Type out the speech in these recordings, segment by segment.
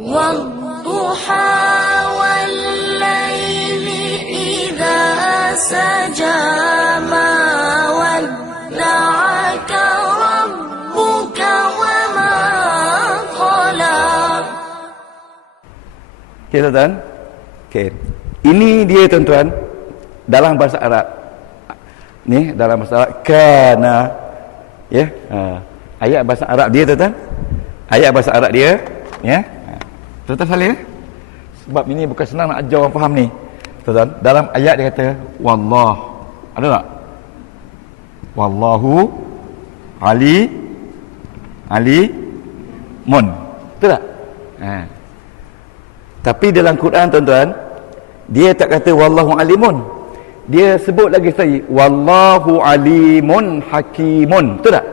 والضحى والليل إذا سجى ما ودعك ربك وما قلى. Okey tuan-tuan. Okey. Ini dia tuan-tuan dalam bahasa Arab. Ni dalam bahasa Arab kana, ya. Ayat bahasa Arab dia tuan-tuan. Ayat bahasa Arab dia, ya. Tuan-tuan salih. Sebab ini bukan senang nak ajar orang faham ni. Tuan-tuan, dalam ayat dia kata wallah. Ada tak? Wallahu alimun. Betul tak? Tapi dalam Quran tuan-tuan, dia tak kata wallahu alimun. Dia sebut lagi sekali wallahu alimun hakimun. Betul tak?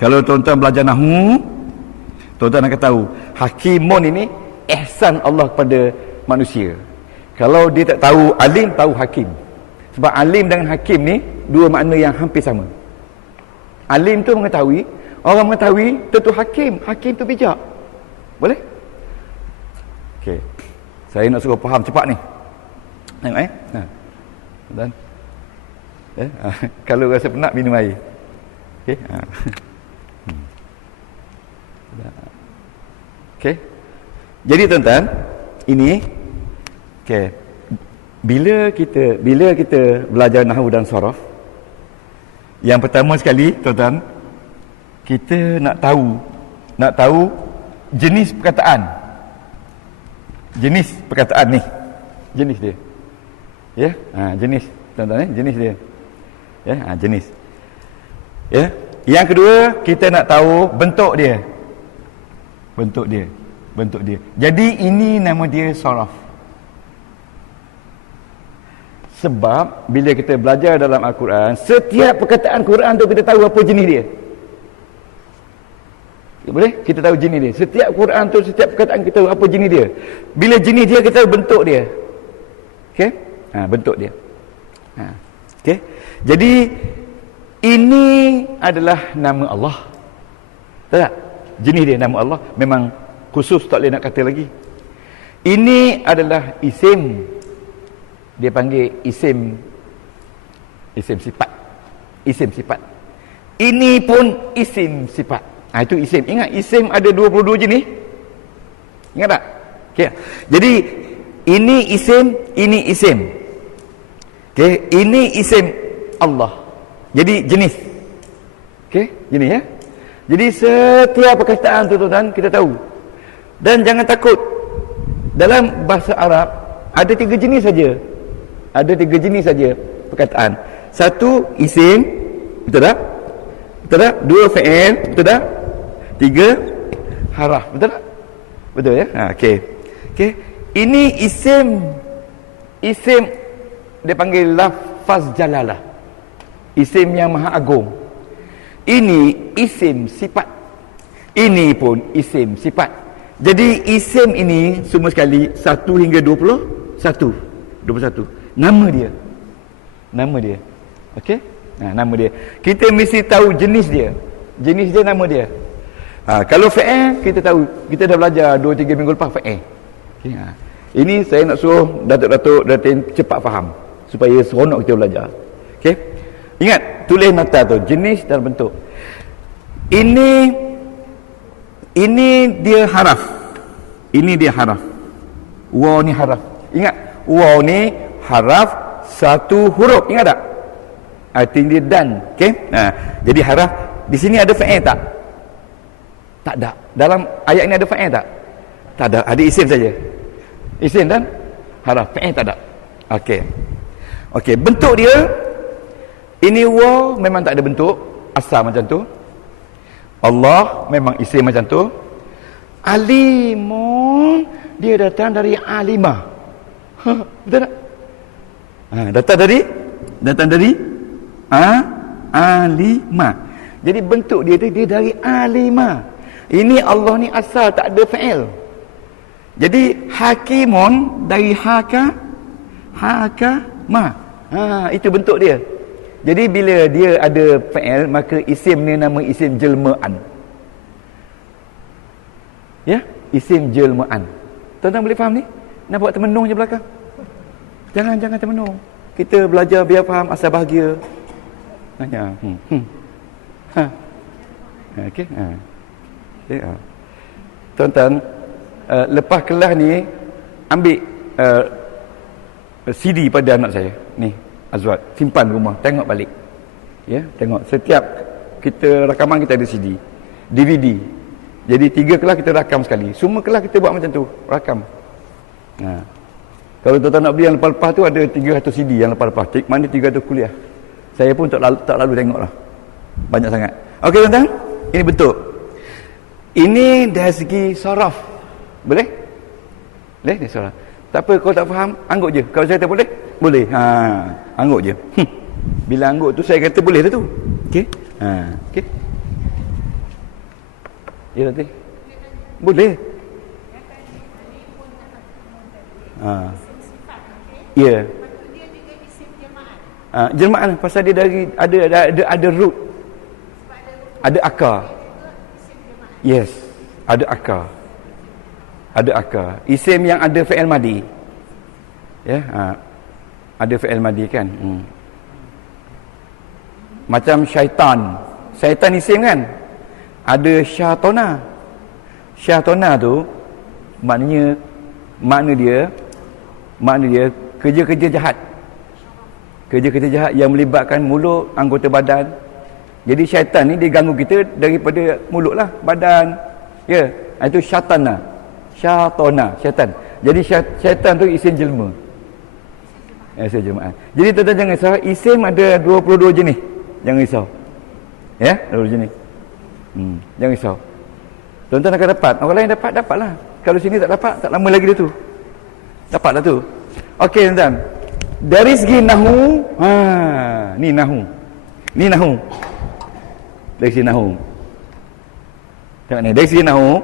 Kalau tuan-tuan belajar nahwu, tuan-tuan akan tahu hakimun ini ihsan Allah kepada manusia. Kalau dia tak tahu alim, tahu hakim. Sebab alim dengan hakim ni dua makna yang hampir sama. Alim tu mengetahui, orang mengetahui tentu hakim. Hakim tu bijak. Boleh? Okey. Saya nak suruh faham cepat ni. Tengok dan kalau rasa penat minum air. Okey. Okey. Jadi tuan-tuan, ini okey. Bila kita belajar nahwu dan saraf, yang pertama sekali tuan-tuan, kita nak tahu jenis perkataan. Jenis perkataan ni. Jenis dia. Ya, jenis tuan-tuan, jenis dia. Ya, jenis. Ya. Yang kedua, kita nak tahu bentuk dia. Bentuk dia. Jadi ini nama dia saraf. Sebab bila kita belajar dalam Al-Quran, setiap perkataan Quran tu kita tahu apa jenis dia. Boleh? Kita tahu jenis dia. Setiap Quran tu, setiap perkataan kita tahu apa jenis dia. Bila jenis dia, kita tahu bentuk dia. Okey? Bentuk dia. Okey? Jadi ini adalah nama Allah. Tahu tak? Jenis dia nama Allah. Memang khusus, tak boleh nak kata lagi. Ini adalah isim. Dia panggil isim sifat. Isim sifat. Ini pun isim sifat. Itu isim. Ingat, isim ada 22 jenis. Ingat tak? Okay. Jadi ini isim. Okay. Ini isim Allah. Jadi jenis. Okay. Jenis, ya. Jadi setiap perkataan tu tuan-tuan kita tahu. Dan jangan takut. Dalam bahasa Arab ada 3 jenis saja. Ada 3 jenis saja perkataan. 1 isim, betul tak? Betul tak? 2 fi'il, betul tak? 3 haraf, betul tak? Betul ya? Okey. Okey. Ini isim dia panggil lafaz jalalah. Isim yang maha agung. Ini isim sifat. Ini pun isim sifat. Jadi isim ini semua sekali 1 hingga 21. Nama dia. Okey? Nama dia. Kita mesti tahu jenis dia. Jenis dia, nama dia. Kalau fi'il, kita tahu. Kita dah belajar 2-3 minggu lepas fi'il. Okay, ini saya nak suruh datuk-datuk cepat faham. Supaya seronok kita belajar. Okey? Ingat, tulis nota tu. Jenis dan bentuk. Ini dia haraf. Ini dia haraf. Waw ni haraf. Ingat, waw ni haraf 1 huruf. Ingat tak? Artinya dia dan. Okey? Jadi haraf di sini ada fa'il tak? Tak ada. Dalam ayat ini ada fa'il tak? Tak ada. Ada isim saja. Isim dan haraf. Fa'il tak ada. Okey. Okey, bentuk dia ini waw memang tak ada bentuk, asal macam tu. Allah memang isim macam tu. Alimun dia datang dari alimah. Betul tak? Datang dari alimah. Jadi bentuk dia dari alimah. Ini Allah ni asal tak ada fa'il. Jadi hakimun dari hakama. Itu bentuk dia. Jadi bila dia ada fa'il, maka isim ni nama isim jelmaan. Ya, isim jelmaan. Tuan-tuan boleh faham ni? Nampak termenung je belakang. Jangan termenung. Kita belajar biar faham asal bahagia. Nanya. Ha. Okey. Ha. Okay, ha. Tuan-tuan, lepas kelas ni ambil CD pada anak saya. Ni, Azwat, simpan rumah, tengok balik. Ya, tengok setiap kita rakaman kita ada CD, DVD. Jadi 3 kelas kita rakam sekali. Semua kelas kita buat macam tu, rakam. Nah. Kalau tuan-tuan nak beli yang lepas-lepas tu ada 300 CD yang lepas-lepas. Mana 300 kuliah. Saya pun tak lalu tengoklah. Banyak sangat. Okey tuan-tuan, ini bentuk. Ini dari segi saraf. Boleh? Boleh ni saraf. Tak apa, kalau tak faham, angguk je. Kalau saya kata boleh? Boleh. Ha, angguk je. Bila angguk tu saya kata boleh dah tu. Okey? Ha, okey. Ya nanti. Boleh. Ha. Ya. Ha, jelmaan pasal dia dari ada root. Ada akar. Yes, ada akar. Ada akar. Isim yang ada fi'il madi. Ya, ha. Ada fi'il madi kan? Macam syaitan. Syaitan isim kan? Ada syaitona. Syaitona tu makna dia kerja-kerja jahat. Kerja-kerja jahat yang melibatkan mulut, anggota badan. Jadi syaitan ni dia ganggu kita daripada mulut lah, badan. Ya, itu syaitana. Syaitona, syaitan. Jadi syaitan tu isim jelma. Isim jelmaan. Jadi tuan-tuan jangan risau, isim ada 22 jenis. Jangan risau. Ya, 22 jenis. Jangan risau. Tuan-tuan akan dapat. Orang lain dapatlah. Kalau sini tak dapat, tak lama lagi dia tu. Dapatlah tu. Okey tuan-tuan. Dari segi nahu, ni nahu. Ni nahu. Dari segi nahu. Tengok ni, dari segi nahu,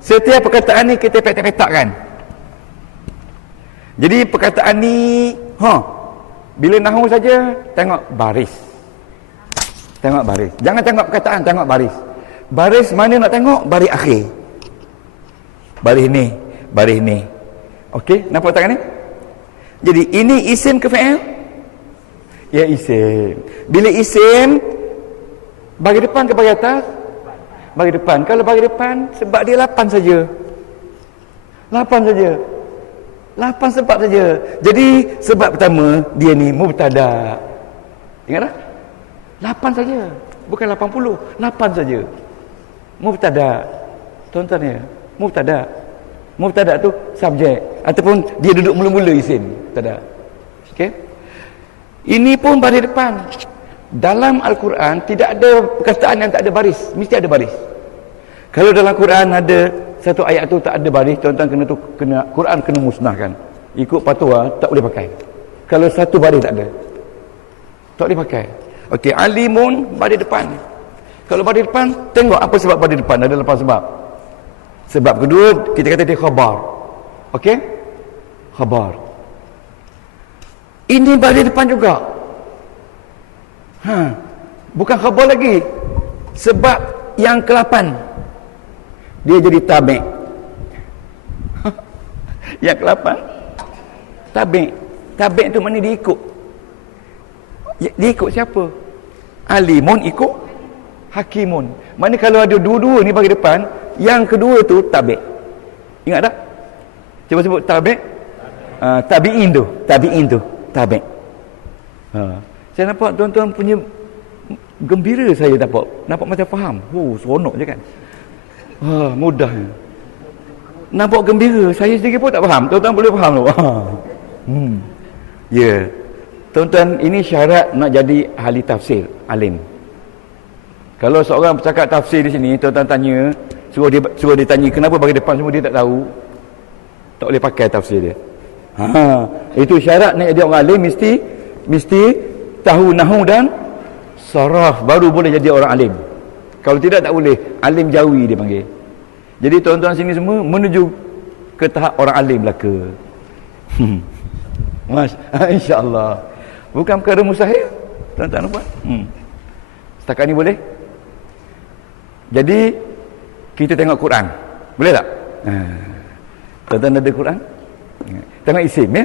setiap perkataan ni kita petak-petakkan. Jadi perkataan ni, bila nahu saja, tengok baris. Tengok baris. Jangan tengok perkataan, tengok baris. Baris mana nak tengok? Baris akhir. Baris ni, baris ni. Okey, nampak tangan ni? Jadi ini isim ke fi'il? Ya, isim. Bila isim, bagi depan ke bagi atas? Bagi depan. Kalau bagi depan, sebab dia 8 saja. 8 saja. 8 sebab saja. Jadi sebab pertama, dia ni mubtada. Ingat tak? 8 saja. Bukan 80. 8 saja. Mubtada. Tuan-tuan ya. Mubtada. Mubtada tu subjek ataupun dia duduk mula-mula isim. Mubtada. Okey. Ini pun baris depan. Dalam Al-Quran tidak ada perkataan yang tak ada baris, mesti ada baris. Kalau dalam Quran ada satu ayat tu tak ada baris, tuan-tuan kena Quran kena musnahkan. Ikut fatwa tak boleh pakai. Kalau satu baris tak ada, tak boleh pakai. Okey, alimun baris depan. Kalau baris depan, tengok apa sebab baris depan, ada 8 sebab. Sebab kedua, kita kata dia khabar. Okey? Khabar. Ini baris depan juga. Bukan khabar lagi. Sebab yang ke-8 dia jadi tabi'. Yang ke-8 tabi'. Tabi' tu mana dia ikut? Dia ikut siapa? Alimun ikut hakimun. Mana kalau ada dua-dua ni bagi depan, yang kedua tu tabi'. Ingat tak? Cuba sebut tabi'. Tabi'in tu. Tabi'in tu. Tabi'. Saya nampak tuan-tuan punya gembira, saya nampak macam faham. Seronok je kan. Mudah. Nampak gembira. Saya sendiri pun tak faham. Tuan-tuan boleh faham tu. Ya. Tuan-tuan, ini syarat nak jadi ahli tafsir, alim. Kalau seorang bercakap tafsir di sini, tuan-tuan tanya, suruh dia tanya kenapa bagi depan semua, dia tak tahu, tak boleh pakai tafsir dia. Itu syarat nak jadi orang alim, mesti tahu nahu dan saraf, baru boleh jadi orang alim. Kalau tidak, tak boleh. Alim jawi dia panggil. Jadi tuan-tuan sini semua menuju ke tahap orang alim belaka. InsyaAllah. Bukan perkara mustahil. Tuan-tuan buat. Setakat ni boleh. Jadi kita tengok Quran. Boleh tak? Tuan-tuan ada Quran? Tengok isim ya.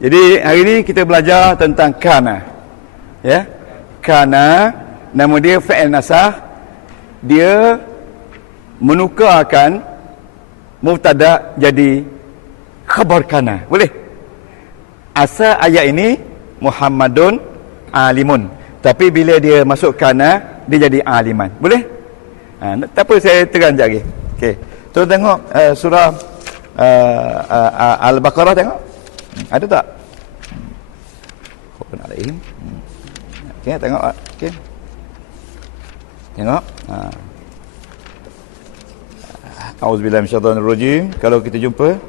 Jadi hari ni kita belajar tentang kana. Ya. Kana, nama dia fa'il nasah. Dia menukarkan mubtada jadi khabar kana. Boleh? Asal ayat ini Muhammadun alimun. Tapi bila dia masuk kana, dia jadi aliman. Boleh? Tak apa, saya terang sekejap lagi. Okey. Tuan tengok surah Al-Baqarah tengok. Ada tak? Bismillahirrahmanirrahim. Okey, tengok. Okey. Tengok. Auzubillahi minasyaitonirrajim. Kalau kita jumpa.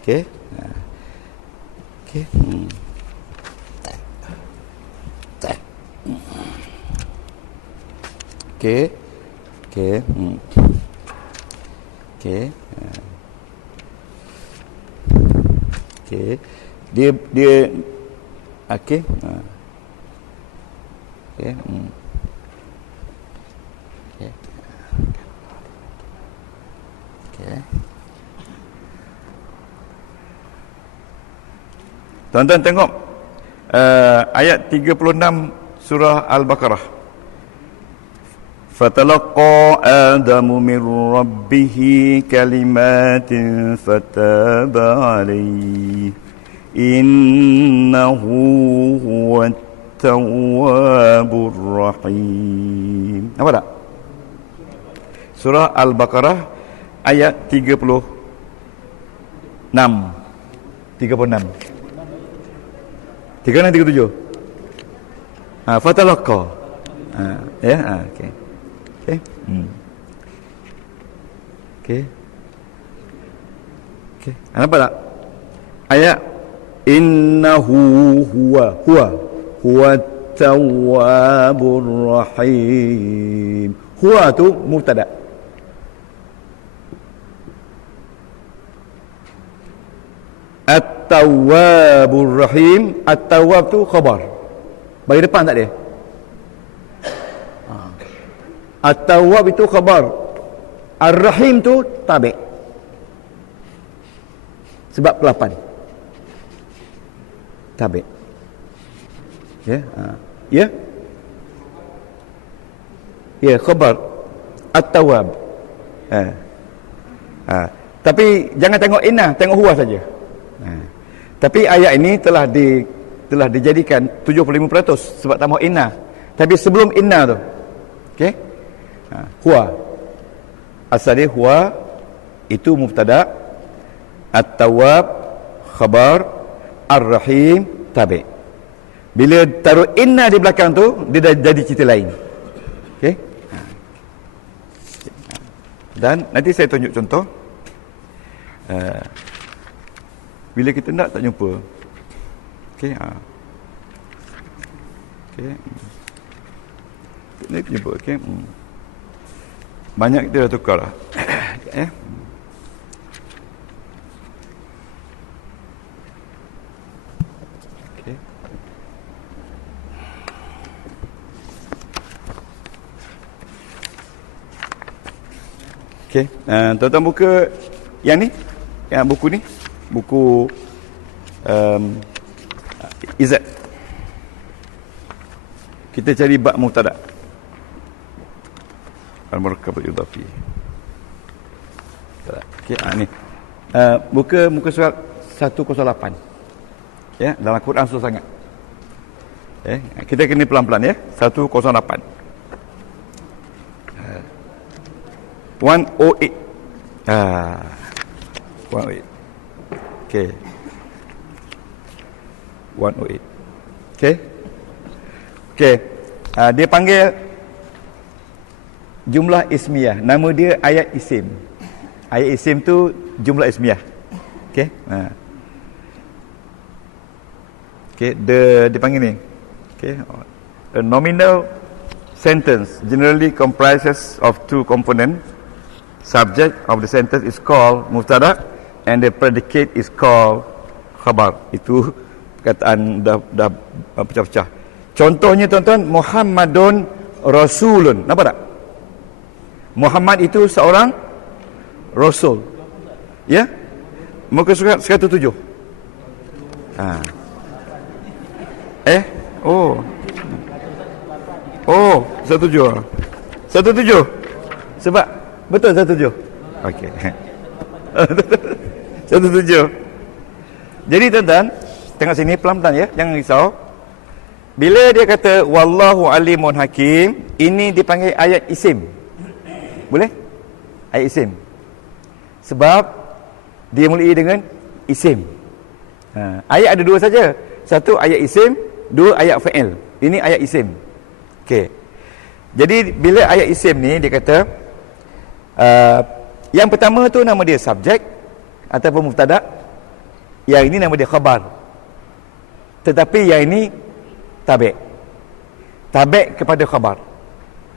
Okey. Okey. Okey. Okey. Okey. Okey. Dia okey. Okey. Okey. Okey. Tuan-tuan tengok ayat 36 surah Al-Baqarah. Fatalaqa Adamu min rabbih kalimatin fataba alaihi innahu huwat tawwabur rahim. Nampak tak? Surah Al-Baqarah ayat 36. 37. Fatalaqa. Ya, okey. Okey. Okey. Okey. Nampak tak? Ayat innahu huwa tawwabur rahim. Huwa tu mubtada. At-Tawwabur Rahim. At-Tawwab tu khabar. Bagi depan tak dia? At-Tawwab itu khabar. Ar-Rahim tu tabi'. Sebab ke-8. Tabi'. Ya. Ya. Ya, khabar. At-Tawwab. Tapi jangan tengok inna, tengok huwa saja. Tapi ayat ini telah dijadikan 75% sebab tambah inna. Tapi sebelum inna tu, okey, huwa, asal dia huwa itu mubtada, at-tawwab khabar, ar-rahim tabi'. Bila taruh inna di belakang tu, dia dah jadi cerita lain. Okey. Dan nanti saya tunjuk contoh. Bila kita nak tak jumpa. Okey, okey. Ini jumpa, okey. Banyak kita dah tukar lah. Okey. Okey, tuan-tuan buka yang ni, yang buku ni. Buku Izzat. Kita cari bab mubtada. Al-Murakkab al-Idhafi. Okey, ni. Buka muka surat 108. Ya, dalam Quran susah sangat. Kita kena pelan-pelan ya. 108. 108. 108. Okey. 108. Okey. Okey. Dia panggil jumlah ismiyah. Nama dia ayat isim. Ayat isim tu jumlah ismiyah. Okey. Okey, dia panggil ni. Okey. A nominal sentence generally comprises of two components. Subject of the sentence is called mubtada and the predicate is called khabar. Itu perkataan dah pecah-pecah. Contohnya tuan-tuan, Muhammadun Rasulun. Nampak tak? Muhammad itu seorang Rasul. Ya? Muka surat 107. Oh, 107. 107. Sebab betul 107. Okey. 107. Jadi tuan-tuan, tengok sini pelan-pelan ya, jangan risau. Bila dia kata wallahu alimun hakim, ini dipanggil ayat isim. Boleh? Ayat isim. Sebab dia mulai dengan isim. Ayat ada dua saja. Satu ayat isim, dua ayat fa'il. Ini ayat isim. Okey. Jadi bila ayat isim ni dia kata yang pertama tu nama dia subjek ataupun mubtada. Yang ini nama dia khabar. Tetapi yang ini tabi'. Tabi' kepada khabar.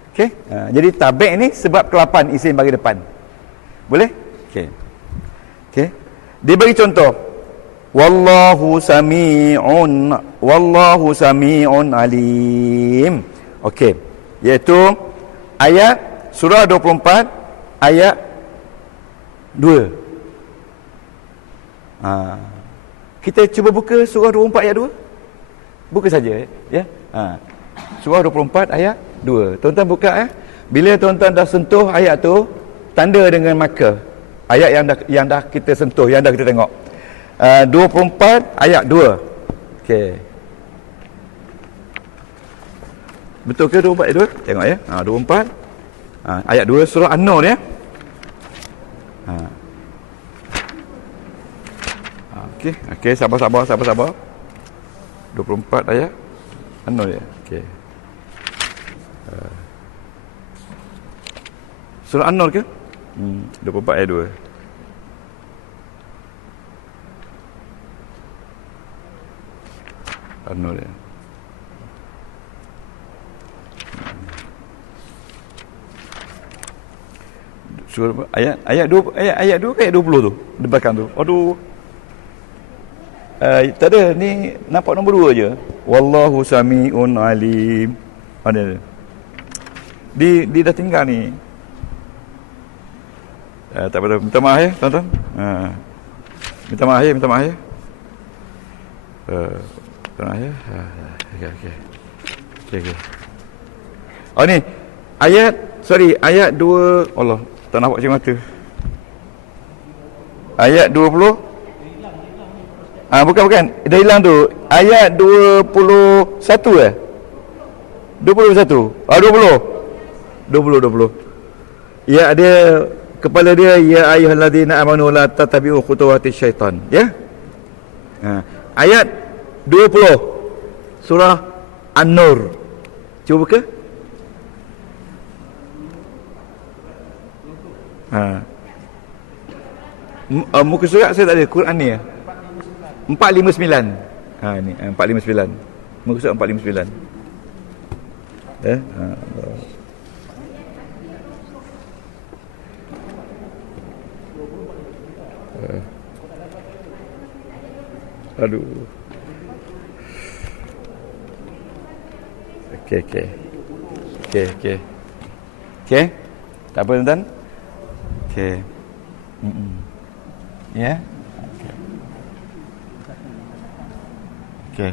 Okey? Jadi tabi' ni sebab kelapan isim bagi depan. Boleh? Okey. Okey. Dia bagi contoh. Wallahu sami'un alim. Okey. Iaitu ayat surah 24 ayat 2. Kita cuba buka surah 24 ayat 2. Buka saja ya. Surah 24 ayat 2. Tuan-tuan buka Bila tuan-tuan dah sentuh ayat tu, tanda dengan marker. Ayat yang dah kita sentuh, yang dah kita tengok. 24 ayat 2. Okey. Betul ke 24 ayat 2? Tengok ya. 24 ayat 2 surah An-Nur ya. Okey, sabar. 24 ayat An-Nur ya. Okey. Surah An-Nur ke? 24 ayat 2. An-Nur ya. Surah ayat 2 ke ayat 20 tu di belakang tu. Aduh. Tak ada, ni nampak nombor 2 je. Wallahu sami'un alim. Mana dia dah tinggal ni. Tak apa, minta maaf ya tuan-tuan. Minta maaf ya. Minta maaf ya. Okey. Oh ni ayat 2. Allah, tak nampak macam mata. Ayat 20. Bukan. Dah hilang tu. Ayat 21 eh? 21. 20. Ya, ada kepala dia, ya ayyuhallazina amanu la tattabi'u khutuwatis syaitan. Ya? Ayat 20. Surah An-Nur. Cuba buka. Muka surat saya tak ada. Quran ni ya. 459. Ni 459. Muka surat 459. Aduh. Okey. Tak apa tuan-tuan. Okey. Ya. Okey.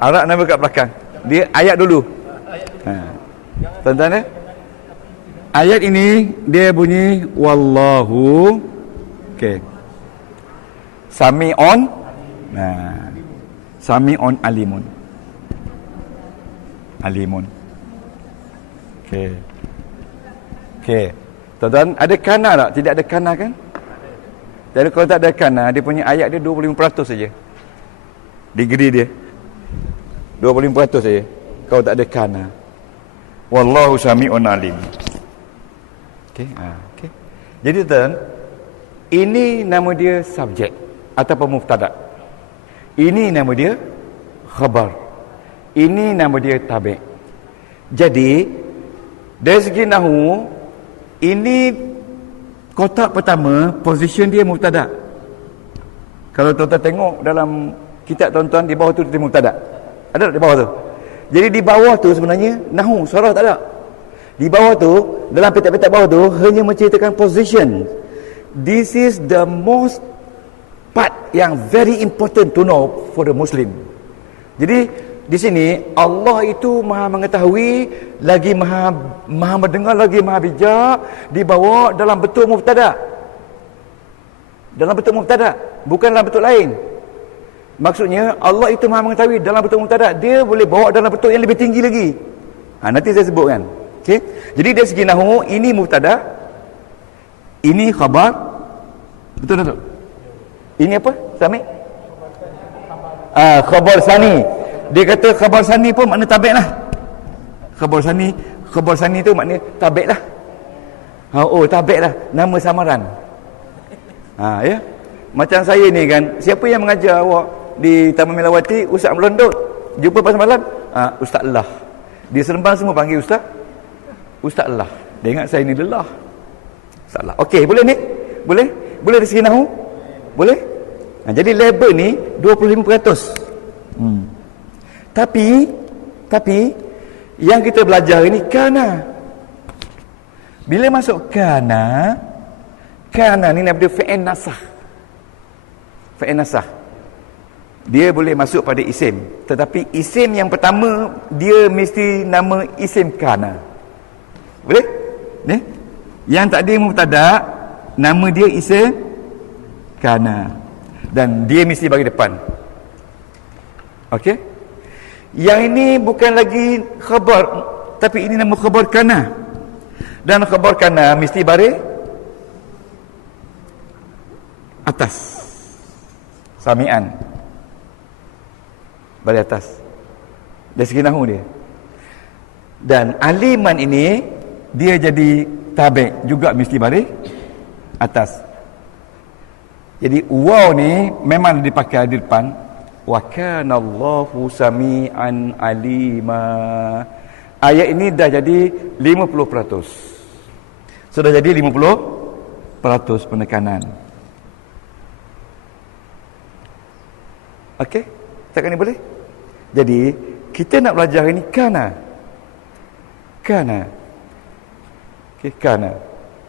Arab nama kat belakang. Dia ayat dulu. Tuan-tuan ayat ini dia bunyi wallahu. Okey. Sami'un. Sami'un alimun. Okey. Tuan-tuan, ada kana tak? Tidak ada kana kan? Jadi kalau tak ada kana, dia punya ayat dia 25% saja. Degree dia 25% saja. Kalau tak ada kana. Wallahu sami'un alim. Okey. Jadi tuan, ini nama dia subjek ataupun mubtada. Ini nama dia khabar. Ini nama dia tabi'. Jadi dari segi nahwu, ini kotak pertama, position dia mubtada. Kalau tuan-tuan tengok dalam kitab tuan-tuan, di bawah tu dia mubtada. Ada tak di bawah tu? Jadi di bawah tu sebenarnya nahu, sorah tak ada. Di bawah tu, dalam petak-petak bawah tu hanya menceritakan position. This is the most part yang very important to know for the Muslim. Jadi di sini Allah itu maha mengetahui, lagi maha mendengar, lagi maha bijak. Dibawa dalam bentuk mubtada. Dalam bentuk mubtada, bukan dalam bentuk lain. Maksudnya Allah itu maha mengetahui dalam bentuk mubtada. Dia boleh bawa dalam bentuk yang lebih tinggi lagi. Nanti saya sebutkan. Okey. Jadi dari segi nahwu, ini mubtada, ini khabar. Betul tak? Ini apa? Sami? Khabar sani. Dia kata khabar sani pun makna tabi' lah. Khabar sani tu makna tabi' lah. Oh, tabi' lah. Nama samaran. Ya. Macam saya ni kan, siapa yang mengajar awak di Taman Melawati? Ustaz Melondot. Jumpa pasal malam? Ustaz Allah. Di Seremban semua panggil Ustaz Allah. Dia ingat saya ni lelah. Ustaz Allah. Okey, boleh ni? Boleh? Boleh dari segi nahwu? Boleh? Jadi label ni 25%. Tapi yang kita belajar ini kana. Bila masuk kana ni daripada fi'il nasah. Fi'il nasah. Dia boleh masuk pada isim, tetapi isim yang pertama dia mesti nama isim kana. Boleh? Ni? Yang tadi mubtada, nama dia isim kana. Dan dia mesti bagi depan. Okey? Yang ini bukan lagi khabar, tapi ini nama khabar kana. Dan khabar kana mesti baris atas. Sami'an. Baris atas. Dari segi nahwu dia. Dan aliman ini dia jadi tabi' juga mesti baris atas. Jadi waw ni memang dipakai di depan. Wa kana Allahu sami'an alima. Ayat ini dah jadi 50%. Sudah jadi 50% penekanan. Okey? Setakat ni boleh? Jadi kita nak belajar ini kana. Okey, kana.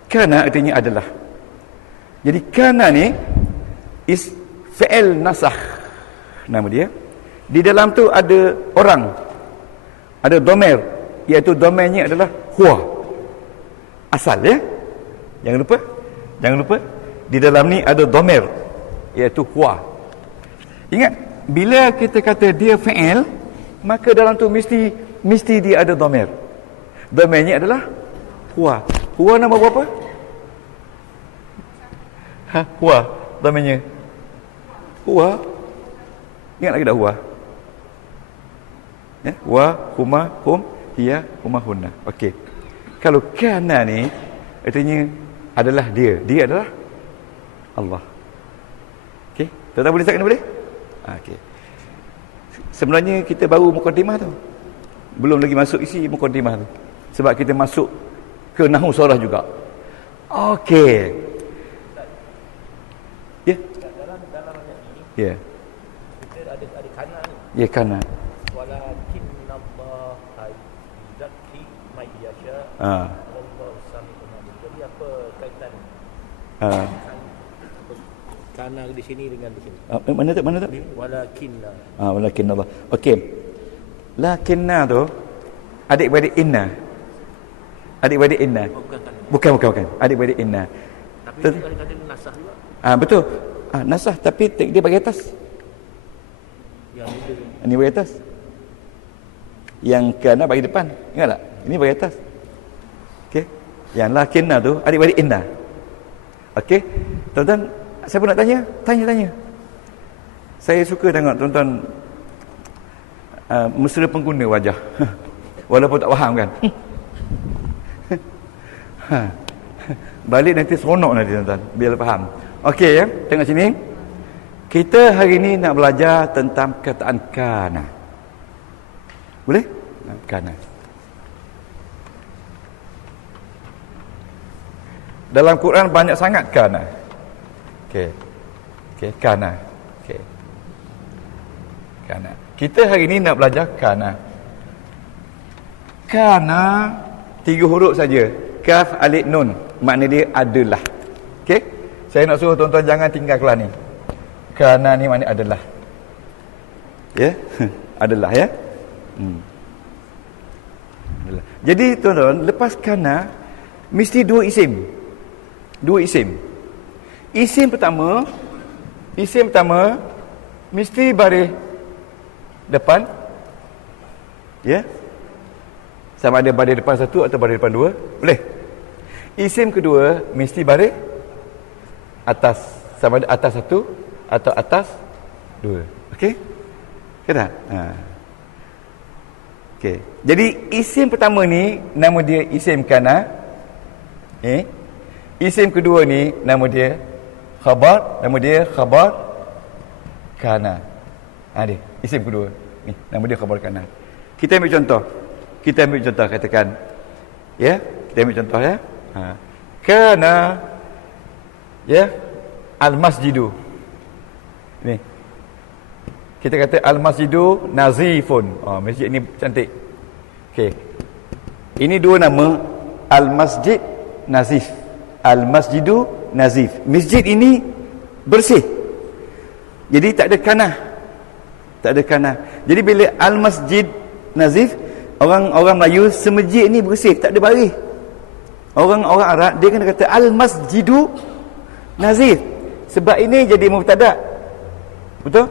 Kana artinya adalah. Jadi kana ni is fi'il nasakh, nama dia. Di dalam tu ada orang, ada domer, iaitu domernya adalah huwa, asal ya. Jangan lupa di dalam ni ada domer, iaitu huwa. Ingat, bila kita kata dia fi'il, maka dalam tu mesti dia ada domer. Domernya adalah huwa. Huwa nama berapa? Huwa, domernya huwa. Ingat lagi tak huwa? Ya, huwa, huma, hum, hiya, huma, hunna. Okey. Kalau kana ni artinya adalah dia. Dia adalah Allah. Okey. Tuan-tuan boleh cakap ni boleh? Okey. Sebenarnya kita baru mukadimah tu. Belum lagi masuk isi mukadimah tu. Sebab kita masuk ke nahwu sorah juga. Okey. Ya. Dalam ayat ini. Ya. Kita ada kana ni. Ya, kana. Walakinnallaha yuzakki may yasha. Wallahu sami'un alim. Jadi apa kaitan kana di sini dengan di sini? Mana tu? Walakinna. Walakinnallah. Okey. Lakinna tu adik-beradik inna. Adik-beradik inna. Bukan. Adik-beradik inna. Tapi dia kata nasah juga. Betul. Nasah, tapi dia bagi atas. Yang ini bagi atas. Yang kana bagi depan. Ingat tak? Ini bagi atas. Okey. Yang lakinna tu adik-beradik inna. Okey. Tuan-tuan, siapa nak tanya? Tanya. Saya suka tengok tuan-tuan mesra pengguna wajah. Walaupun tak faham kan. Balik nanti seronok nanti tuan-tuan, biar faham. Okey ya, tengok sini. Kita hari ini nak belajar tentang kataan kana. Boleh? Kana. Dalam Quran banyak sangat kana. Okey, kana. Okey. Kana. Kita hari ini nak belajar kana. Kana 3 huruf saja. Kaf, alif, nun. Makna dia adalah. Okey? Saya nak suruh tuan-tuan jangan tinggal kelas ni. Kana ni makna adalah. Ya? Adalah ya. Adalah. Jadi tuan-tuan, lepas kana mesti 2 isim. 2 isim. Isim pertama mesti baris depan. Ya? Sama ada baris depan 1 atau baris depan 2. Boleh? Isim kedua mesti baris atas. Sama ada atas 1 atau atas 2. Okey? Kena? Okey. Jadi isim pertama ni nama dia isim kana. Isim kedua ni nama dia khabar, nama dia khabar kana. Dia isim kedua. Ni nama dia khabar kana. Kita ambil contoh. Katakan. Ya, kita ambil contoh ya. Kana ya al-masjidu. Ni. Kita kata al-masjidu nazifun. Masjid ni cantik. Okey. Ini 2 nama, al-masjid nazif. Al-masjidu nazif. Masjid ini bersih. Jadi tak ada kanah. Jadi bila al-masjid nazif, orang Melayu semajid ni bersih, tak ada baris. Orang Arab dia kena kata al-masjidu nazif. Sebab ini jadi mubtada. Betul?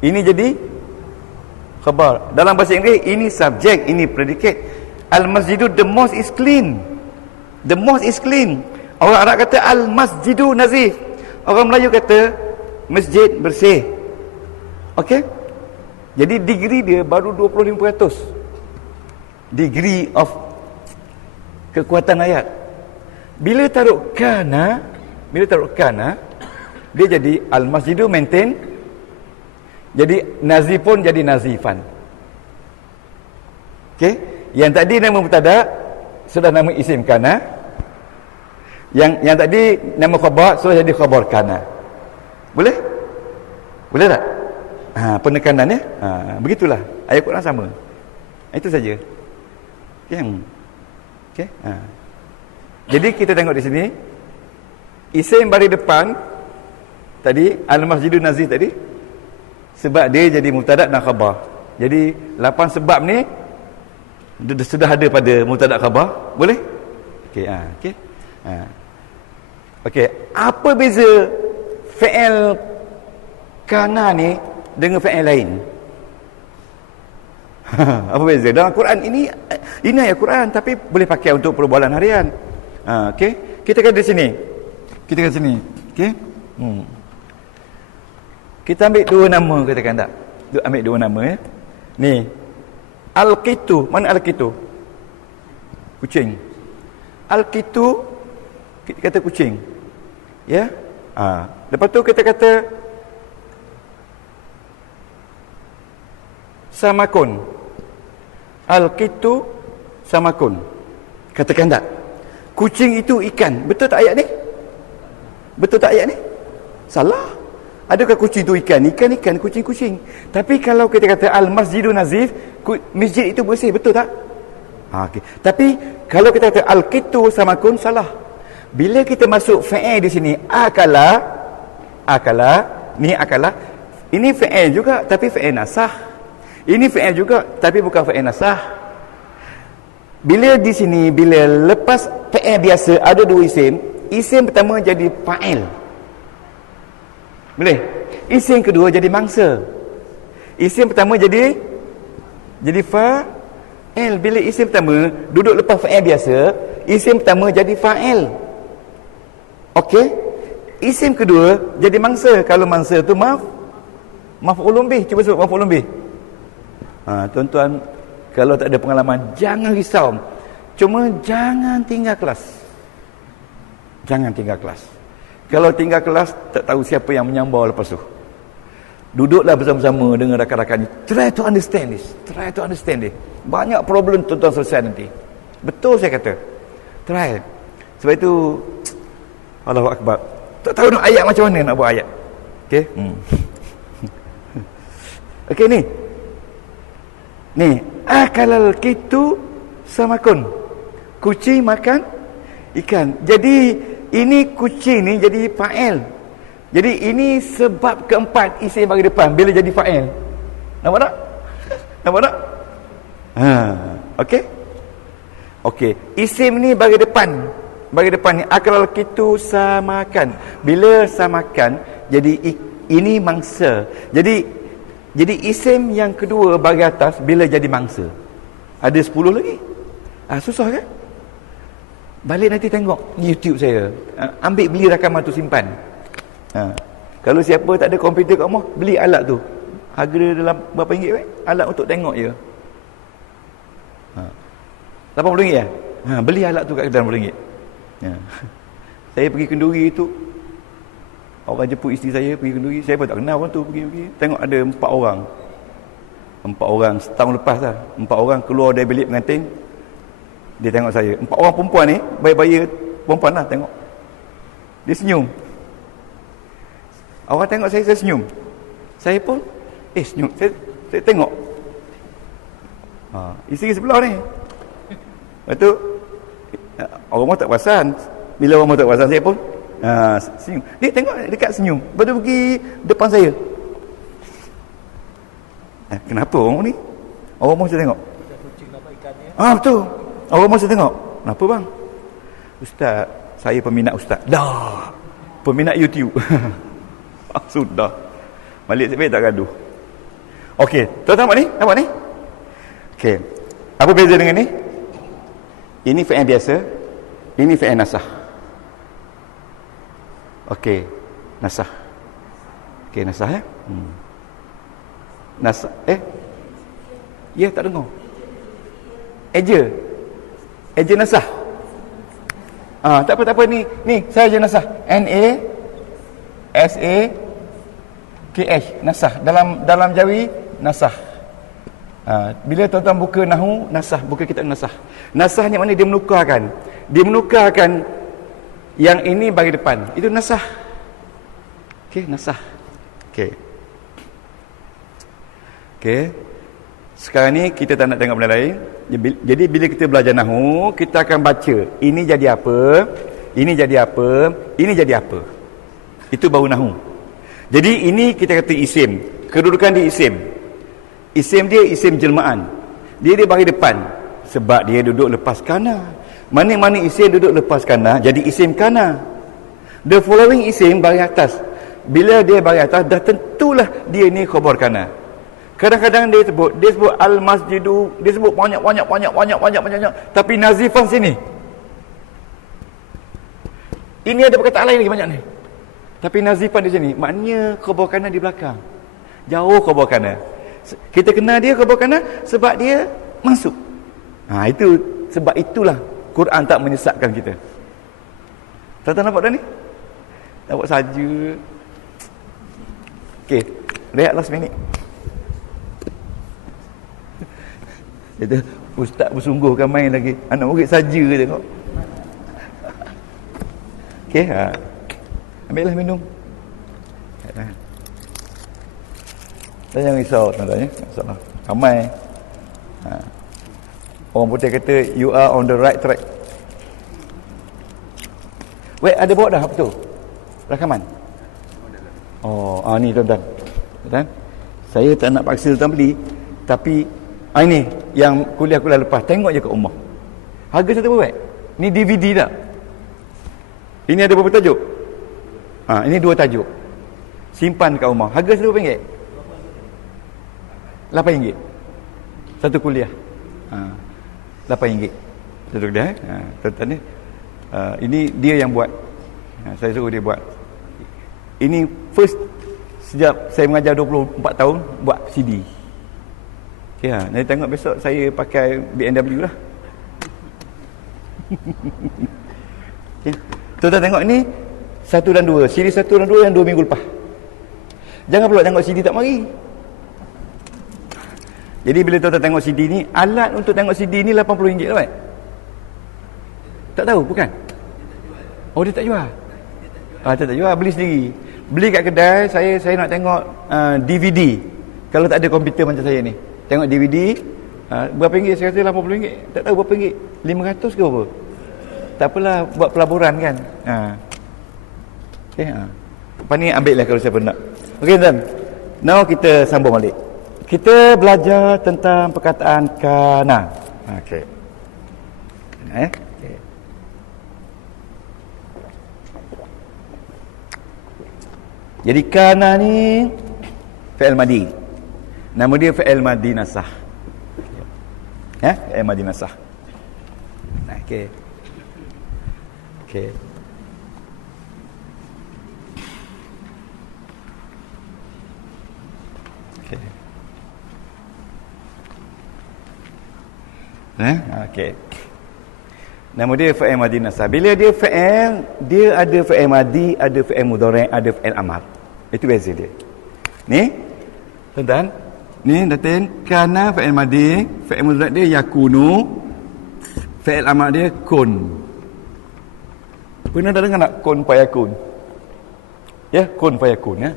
Ini jadi khabar. Dalam bahasa Inggeris ini subjek, ini predicate. Al-masjidu, the mosque is clean. The mosque is clean. Orang Arab kata al-masjidu nazif. Orang Melayu kata masjid bersih. Okey? Jadi degree dia baru 25%. Degree of kekuatan ayat. Bila taruh kana, dia jadi al-masjidu maintain. Jadi nazifun jadi nazifan. Okey? Yang tadi nama mubtada sudah nama isim kana. Yang tadi nama khabar sudah jadi khabar kana. Boleh? Boleh tak? Penekanan ya. Begitulah. Ayat Quran sama. Itu saja. Okey. Jadi kita tengok di sini isim baris depan tadi al-masjidun nazif tadi, sebab dia jadi mubtada dan khabar. Jadi 8 sebab ni sudah ada pada mubtada khabar. Boleh? Okey. Okey, apa beza fi'il kana ni dengan fi'il lain? Apa beza? Dalam Quran ini ayat Quran tapi boleh pakai untuk perbualan harian. Okey. Kita kata di sini. Okey. Kita ambil 2 nama, katakan tak? Ambil 2 nama ya. Ni. Al-qitu. Mana al-qitu? Kucing. Al-qitu kita kata kucing. Ya? Lepas tu kita kata samakun. Al-qitu samakun. Katakan tak? Kucing itu ikan. Betul tak ayat ni? Salah. Adakah kucing itu ikan? Ikan, kucing. Tapi kalau kita kata al-masjidun nazif, masjid itu bersih, betul tak? Okay. Tapi kalau kita kata al-qitu samakun, salah. Bila kita masuk fa'il di sini, akala, ini fa'il juga tapi fa'il nasah. Ini fa'il juga tapi bukan fa'il nasah. Bila di sini, bila lepas fa'il biasa ada 2 isim pertama jadi fa'il. Boleh? Isim kedua jadi mangsa. Isim pertama jadi fa'il. Bila isim pertama duduk lepas fa'il biasa, isim pertama jadi fa'il. Okey? Isim kedua jadi mangsa. Kalau mangsa tu maf'ulun bih. Cuba sebut maf'ulun bih. Tuan-tuan, kalau tak ada pengalaman jangan risau. Cuma jangan tinggal kelas. Kalau tinggal kelas, tak tahu siapa yang menyambau lepas tu. Duduklah bersama-sama dengan rakan-rakan. Try to understand this. Banyak problem tuan-tuan selesai nanti. Betul saya kata. Try. Sebab itu, Allahu Akbar. Tak tahu nak ayat macam mana nak buat ayat. Okey? Okey ni. Ni, akalal kitu samakun. Kucing makan ikan. Jadi ini kucing ni jadi fa'il. Jadi ini sebab keempat isim bagi depan bila jadi fa'il. Nampak tak? Nampak tak? Okey. Okey, isim ni bagi depan. Bagi depan ni akal kitu samakan. Bila samakan jadi ini mangsa. Jadi isim yang kedua bagi atas bila jadi mangsa. Ada 10 lagi. Susah kan? Balik nanti tengok YouTube saya. Ambil beli rakaman tu simpan. Kalau siapa tak ada komputer kat rumah, beli alat tu. Harga dia dalam berapa ringgit weh? Alat untuk tengok je. RM80 ya? Beli alat tu kat kedai RM80. Saya pergi Kenduri tu. Orang jemput isteri saya pergi Kenduri. Saya pun tak kenal orang tu pergi. Tengok ada 4 orang. 4 orang setahun lepas lah. 4 orang keluar dari bilik pengantin. Dia tengok saya. 4 orang perempuan ni, bayi-bayi perempuan lah tengok. Dia senyum. Orang tengok saya senyum. Saya pun senyum. Saya tengok. Isteri sebelah ni. Lepas tu orang mau tak perasan. Bila orang mau tak perasan, saya pun senyum. Dia tengok dekat senyum. Lepas tu pergi depan saya. Kenapa orang ni? Orang mau saya tengok. Betul. Orang mau saya tengok. Kenapa bang? Ustaz, saya peminat ustaz. Dah. Peminat YouTube. Sudah. Balik saya tak gaduh. Okey, tuan-tuan nampak ni? Nampak ni? Okey. Apa beza dengan ni? Ini fi'il biasa. Ini fi'il nasah. Okey, nasah. Okey, nasah ya. Nasah. Ya, tak dengar. Eja nasah. Tak apa ni saya je nasah. NASAKH nasah. Dalam jawi nasah. Bila tuan-tuan buka nahu nasah, buka kitab nasah. Nasah ni maknanya dia menukarkan yang ini bagi depan. Itu nasah. Okey, nasah. Okey. Sekarang ni kita tak nak tengok benda lain. Jadi bila kita belajar nahu, kita akan baca ini jadi apa, ini jadi apa, ini jadi apa. Itu baru nahu. Jadi ini kita kata isim. Kedudukan dia isim. Isim dia isim jelmaan. Dia bagi depan sebab dia duduk lepas kana. Mana-mana isim duduk lepas kana jadi isim kana. The following isim bagi atas. Bila dia bagi atas dah tentulah dia ni khabar kana. Kadang-kadang dia sebut al-masjidu, dia sebut banyak, tapi nazifan sini. Ini ada perkataan lain lagi banyak ni. Tapi nazifan di sini, maknanya khabar kana di belakang. Jauh khabar kana. Kita kenal dia khabar kana sebab dia masuk. Itu sebab itulah Quran tak menyesatkan kita. Tuan-tuan nampak dah ni? Nampak saja. Okey, rehat last minute. Itu ustaz bersungguhkan main lagi. Anak murid saja tengok. Okey, ambillah minum. Dan jangan risau tuan-tuan ya. Masalah. Ramai. Orang putih kata you are on the right track. Wait, ada bawa dah apa tu? Rakaman. Ni tuan-tuan. Tuan-tuan. Saya tak nak paksa tuan beli, tapi ini yang kuliah-kuliah lepas tengok je kat rumah. Harga satu berapa? Ni DVD tak? Ini ada berapa tajuk? Ini 2 tajuk. Simpan kat rumah. Harga satu berapa ringgit? RM8. Satu kuliah. RM8. Satu kuliah. Tuan-tuan ni. Ini dia yang buat. Saya suruh dia buat. Ini first sejak saya mengajar 24 tahun buat CD. Nanti tengok besok saya pakai BMW lah. Tuan-tuan tengok ni 1 dan 2. CD 1 dan 2 yang 2 minggu lepas. Jangan pula tengok CD tak mari. Jadi bila tuan-tuan tengok CD ni, alat untuk tengok CD ni RM80 tak? Tak tahu, bukan? Dia tak jual. Dia tak jual, beli sendiri. Beli kat kedai, saya nak tengok DVD. Kalau tak ada komputer macam saya ni. Tengok DVD, Berapa ringgit? Saya kata RM80. Tak tahu berapa ringgit. 500 ke apa? Tak apalah, buat pelaburan kan. Okay, Lepas ni ambil lah kalau siapa nak. Okey tuan. Now kita sambung balik. Kita belajar tentang perkataan kana. Okey. Okay. Jadi kana ni fi'il madi. Nama dia fi'il madi nasah. Fi'il madi nasah. Okey. Okey. Okey. Nama dia fi'il madi nasah. Bila dia fi'il, dia ada fi'il madi, ada fi'il mudhari', ada fi'il amar. Itu beza dia. Ni, tuan-tuan. Ni datin kana fi'il madi, fi'il mudhari' dia yakunu, fi'il amar dia kun. Pernah dah dengar tak kun fayakun? Ya, kun fayakun ya.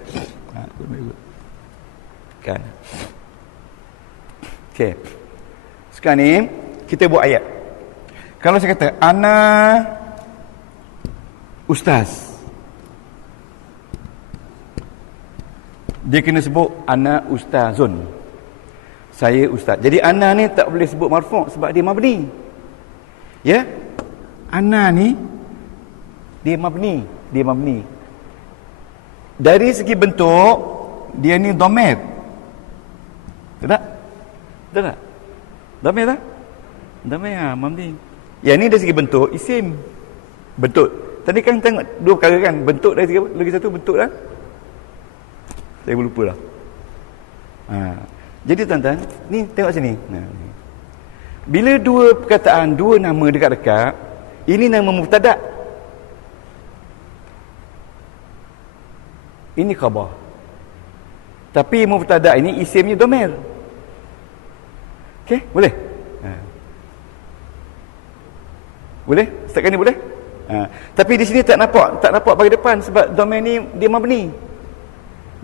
Kun fayakun. Kan. Okey. Sekarang ni kita buat ayat. Kalau saya kata ana ustaz, dia kena sebut ana ustazun. Saya ustaz. Jadi ana ni tak boleh sebut marfu' sebab dia mabni. Ya? Ana ni dia mabni. Dari segi bentuk dia ni dhamir. Tak? Tak? Dhamir tak? Dhamir mabni. Yang ni dari segi bentuk isim. Bentuk. Tadi kan tengok dua perkara kan, bentuk dari segi apa? Lagi satu bentuk dah. Saya lupa dah. Jadi tuan-tuan, ni tengok sini. Bila dua perkataan, dua nama dekat-dekat, ini nama mubtada'. Ini khabar. Tapi mubtada' ini isimnya dhamir. Okey, boleh? Boleh? Setakat ni boleh? Tapi di sini tak nampak bagi depan sebab dhamir ni dia mabni.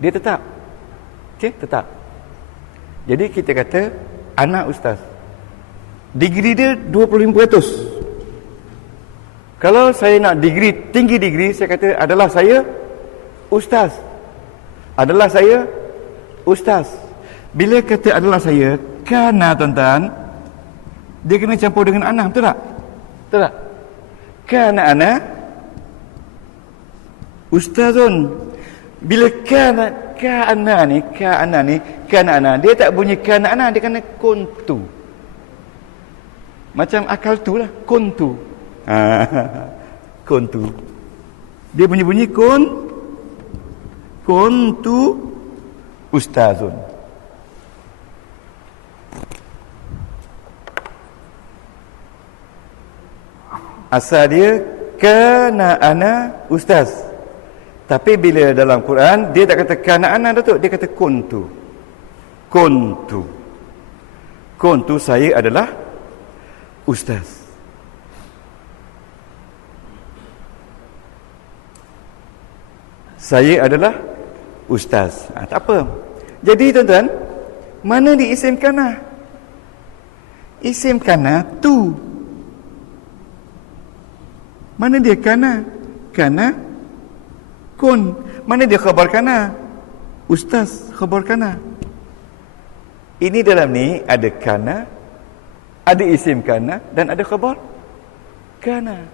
Dia tetap. Okey, tetap. Jadi kita kata anak ustaz. Degree dia 25%. Kalau saya nak degree, tinggi degree, saya kata adalah saya ustaz. Adalah saya ustaz. Bila kata adalah saya, kana tuan-tuan, dia kena campur dengan ana, betul tak? Betul tak? Kana ana ustazun. Bila kana ni, kana ana, dia tak bunyi kana ana, dia kena kuntu. Macam akal tu lah, kuntu. Kuntu. Dia bunyi kuntu ustazun. Asal dia kana ana ustaz. Tapi bila dalam Quran dia tak kata kana ana Datuk, dia kata kuntu. Kuntu saya adalah ustaz. Saya adalah ustaz. Tak apa. Jadi tuan-tuan, mana di isim kana? Isim kana tu. Mana dia kana? Kana kun. Mana dia khabar kana? Ustaz khabar kana. Ini dalam ni ada kana, ada isim kana dan ada khabar kana.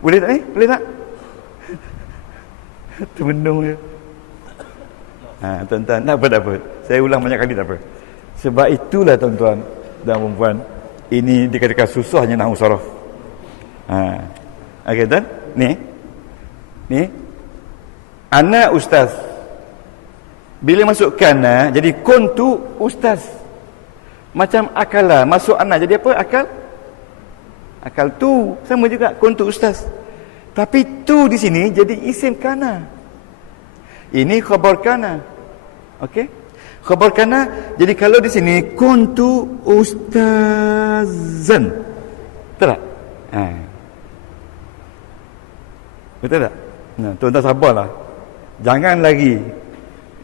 Boleh tak ni? Boleh tak? Termenung je. Tuan-tuan, tak apa. Saya ulang banyak kali tak apa. Sebab itulah tuan-tuan dan perempuan, ini dikatakan susahnya nahwu saraf. Okey tuan, ni ana ustaz. Bila masuk kana, jadi kuntu ustaz. Macam akala masuk ana, jadi apa? Akal tu sama juga kuntu ustaz. Tapi tu di sini jadi isim kana. Ini khabar kana. Okey? Khabar kana, jadi kalau di sini kuntu ustazan. Betul tak? Betul tak? Tuan-tuan sabarlah. Jangan lagi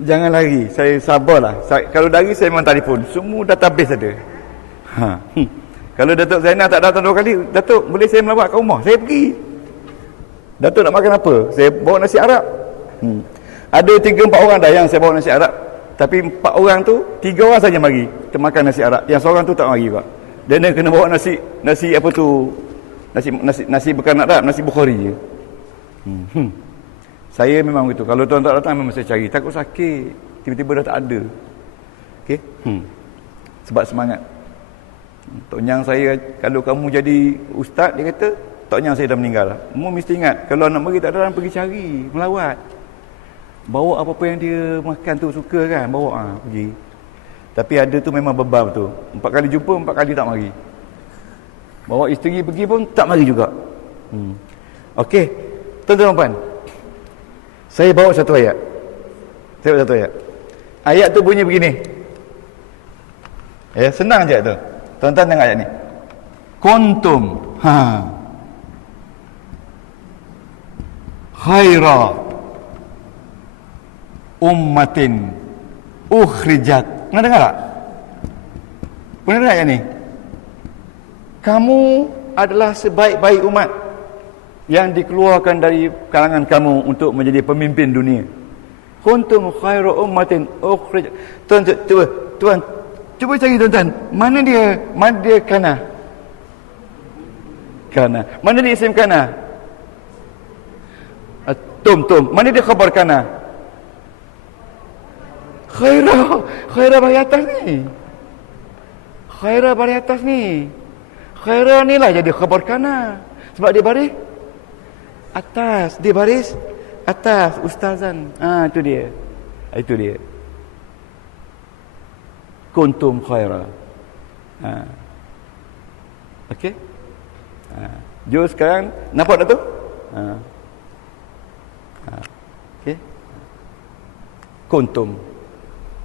Jangan lari. Saya sabarlah. Kalau lari saya memang telefon. Semua database ada. Kalau Datuk Zainal tak datang 2 kali, Datuk boleh saya melawat ke rumah? Saya pergi. Datuk nak makan apa? Saya bawa nasi Arab. Ada 3-4 orang dah yang saya bawa nasi Arab. Tapi 4 orang tu, 3 orang saja mari kita makan nasi Arab. Yang seorang tu tak mari pak. Dan dia kena bawa nasi apa tu? Nasi bukan Arab, nasi Bukhari je. Saya memang begitu. Kalau tuan tak datang memang saya cari. Takut sakit. Tiba-tiba dah tak ada. Okey? Sebab semangat. Tok Nyang saya, kalau kamu jadi ustaz, dia kata, Tok Nyang saya dah meninggal. Kamu mesti ingat, kalau nak pergi tak ada orang, pergi cari, melawat. Bawa apa-apa yang dia makan tu suka kan, bawa pergi. Tapi ada tu memang beban tu. 4 kali jumpa, 4 kali tak mari. Bawa isteri pergi pun tak mari juga. Okey, tuan-tuan, saya bawa satu ayat. Ayat tu bunyi begini. Senang je tu. Tuan-tuan tengok ayat ni. Kuntum khaira ummatin ukhrijat. Pernah dengar tak? Pernah dengar ayat ni? Kamu adalah sebaik-baik umat yang dikeluarkan dari kalangan kamu untuk menjadi pemimpin dunia. Kuntum khaira ummatin ukhrijat. Tuan, cuba cari tuan-tuan. Mana dia kana? Mana dia isim kana? Tum. Mana dia khabar kana? Khaira bari atas ni. Khaira ni lah jadi khabar kana. Sebab dia baris atas. Dia baris atas. Ustazan. Itu dia. Kuntum khaira. Okey. Jom sekarang nampak tak tu? Okey. Kuntum.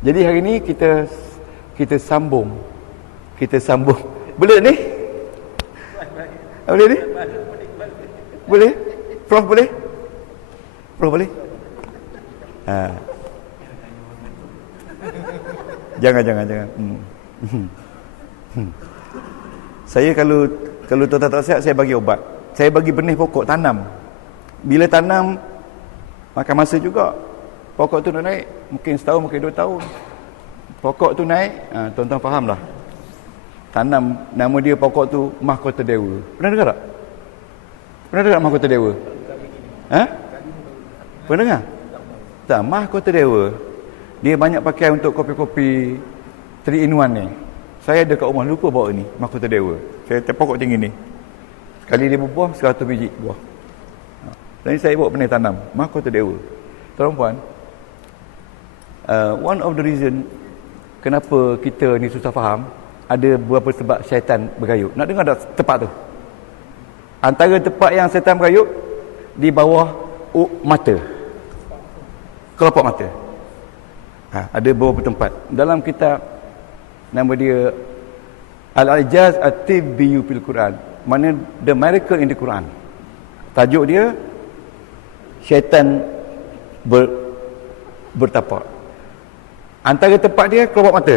Jadi hari ni kita sambung. Boleh ni? Boleh ni? Boleh? Prof boleh? Jangan. Saya kalau tuan tak sihat, saya bagi ubat. Saya bagi benih pokok tanam. Bila tanam makan masa juga. Pokok tu naik, mungkin setahun, mungkin 2 tahun. Pokok tu naik, tuan-tuan fahamlah. Tanam, nama dia pokok tu Mahkota Dewa. Pernah dengar tak? Mahkota Dewa? Pernah dengar? Tak, Mahkota Dewa. Dia banyak pakai untuk kopi-kopi 3-in-1 ni. Saya ada kat rumah, lupa bawa ni, Mahkota Dewa. Saya pokok tinggi ni. Sekali dia berbuah, 100 biji buah. Dan saya bawa benih tanam, Mahkota Dewa. Tuan-puan, one of the reason kenapa kita ni susah faham, ada beberapa sebab syaitan bergayut. Nak dengar tak tepat tu? Antara tempat yang syaitan bergayut, di bawah mata. Kelopak mata. Ada beberapa tempat. Dalam kitab, nama dia Al-Ijaz At-Tibbiyu fil Quran. Mana The Miracle in the Quran. Tajuk dia, syaitan bertapak. Antara tempat dia kelopak mata.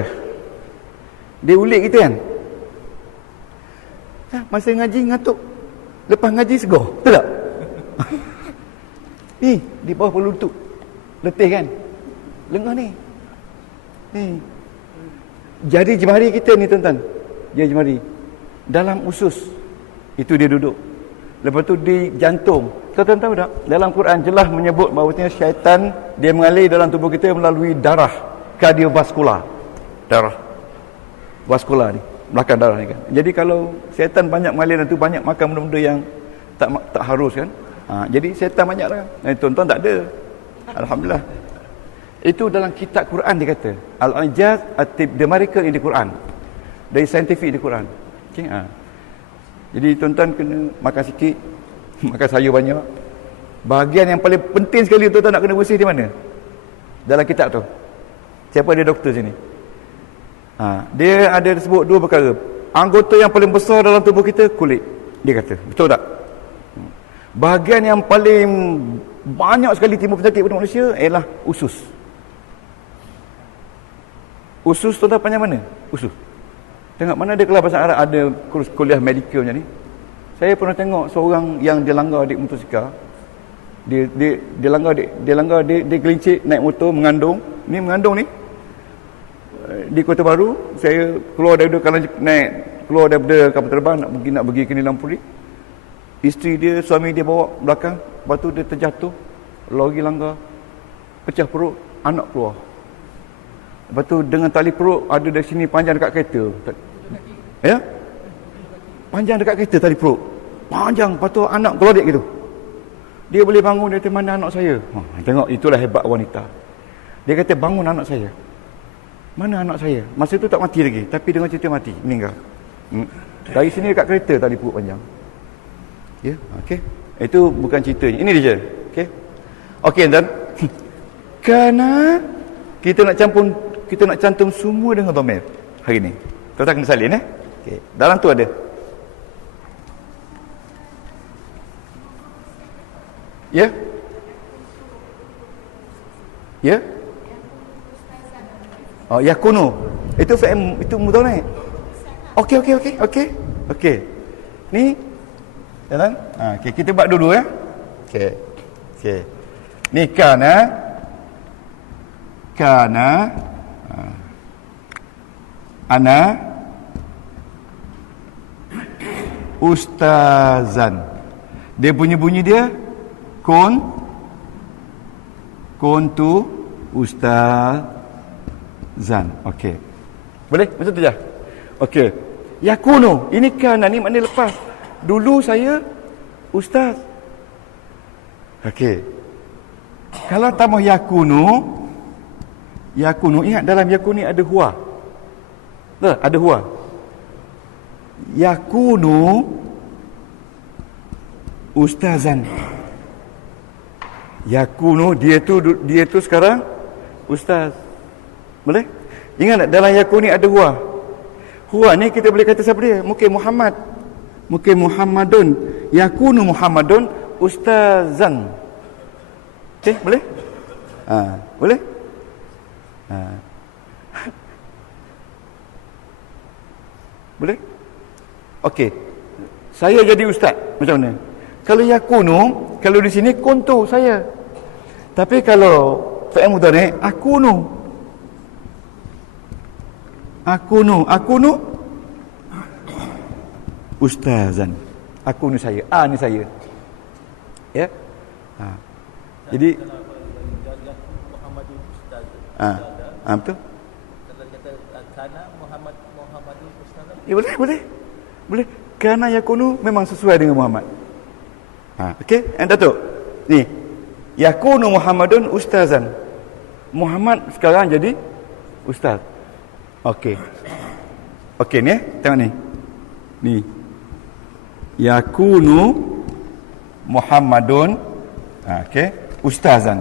Dia ulik kita kan. Masa ngaji ngantuk, lepas ngaji segar, betul tak? Ni di bawah pelutut, letih kan, lengah ni. Jari jemari kita ni tuan-tuan, jari jemari dalam usus itu dia duduk. Lepas tu di jantung. Tuan-tuan tahu tak, dalam Quran jelas menyebut bahawasanya syaitan dia mengalir dalam tubuh kita melalui darah kardiovaskular. Darah vaskular ni, belakang darah ni kan. Jadi kalau syaitan banyak mengalir dan tu banyak makan benda-benda yang tak harus kan. Jadi syaitan banyak lah. Tuan-tuan tak ada. Alhamdulillah. Itu dalam kitab Quran dia kata. Al-Ijaz The Miracle in the Quran. Dari scientific di Quran. Okay? Jadi tuan-tuan kena makan sikit, makan sayur banyak. Bahagian yang paling penting sekali tuan-tuan nak kena bersih di mana? Dalam kitab tu. Siapa ada doktor sini? Dia ada sebut 2 perkara. Anggota yang paling besar dalam tubuh kita, kulit. Dia kata, betul tak? Bahagian yang paling banyak sekali timbul penyakit pada manusia ialah usus. Usus tu dah panjang mana? Usus. Tengok mana ada kelas bahasa Arab, ada kuliah medical macam ni. Saya pernah tengok seorang yang dia langgar adik motosikal. Dia langgar dia gelincir naik motor mengandung ni. Di Kota Baru, saya keluar daripada kapal terbang nak pergi ke Nilampuri. Isteri dia, suami dia bawa belakang, lepas tu dia terjatuh, lori langgar, pecah perut, anak keluar. Lepas tu dengan tali perut ada dari sini panjang dekat kereta. Ya? Panjang dekat kereta tali perut. Panjang, lepas tu anak gelodek gitu. Dia boleh bangun, dia kata, mana anak saya? Tengok, itulah hebat wanita. Dia kata, bangun anak saya. Mana anak saya? Masa tu tak mati lagi, tapi dengan cerita mati, meninggal. Dari sini dekat kereta tali perut panjang. Ya, okey. Itu bukan ceritanya. Ini dia je. Okey. Okey, dan kerana kita nak cantum semua dengan dhamir hari ni. Tuan-tuan kena salin Okey. Dalam tu ada. Ya? Ya? Oh, yakunu. Itu fi'il, itu mudhari'. Okey. Ni jalan. Okey, kita buat dulu ya. Okey. Ni kana ana ustazan. Dia punya bunyi dia kuntu ustazan. Okey. Boleh? Macam tu je. Okey. Yakunu, ini kana ni makna lepas. Dulu saya ustaz. Okey. Kalau tambah yakunu, ingat dalam yakuni ada huwa. Ada huwa. Yakunu ustazan. Yakunu, dia tu sekarang ustaz. Boleh? Ingat tak dalam yakuni ada huwa. Huwa ni kita boleh kata siapa dia? Mungkin Muhammad. Mungkin Muhammadun. Yakunu Muhammadun ustazan. Okey, boleh? Boleh? Boleh? Okey. Saya jadi ustaz. Macam mana? Kalau yakunu, kalau di sini kuntu saya. Tapi kalau fi'il mudhari' akunu ustazan. Akunu saya. Ni saya. Ya? Jadi betul. Kalau kata kana Muhammadun ustazan. Ya, boleh. Kana yakunu memang sesuai dengan Muhammad. Okey, Datuk. Ni. Yakunu Muhammadun ustazan. Muhammad sekarang jadi ustaz. Okey. Okey ni tengok ni. Ni. Yakunu Muhammadun okey, ustazan.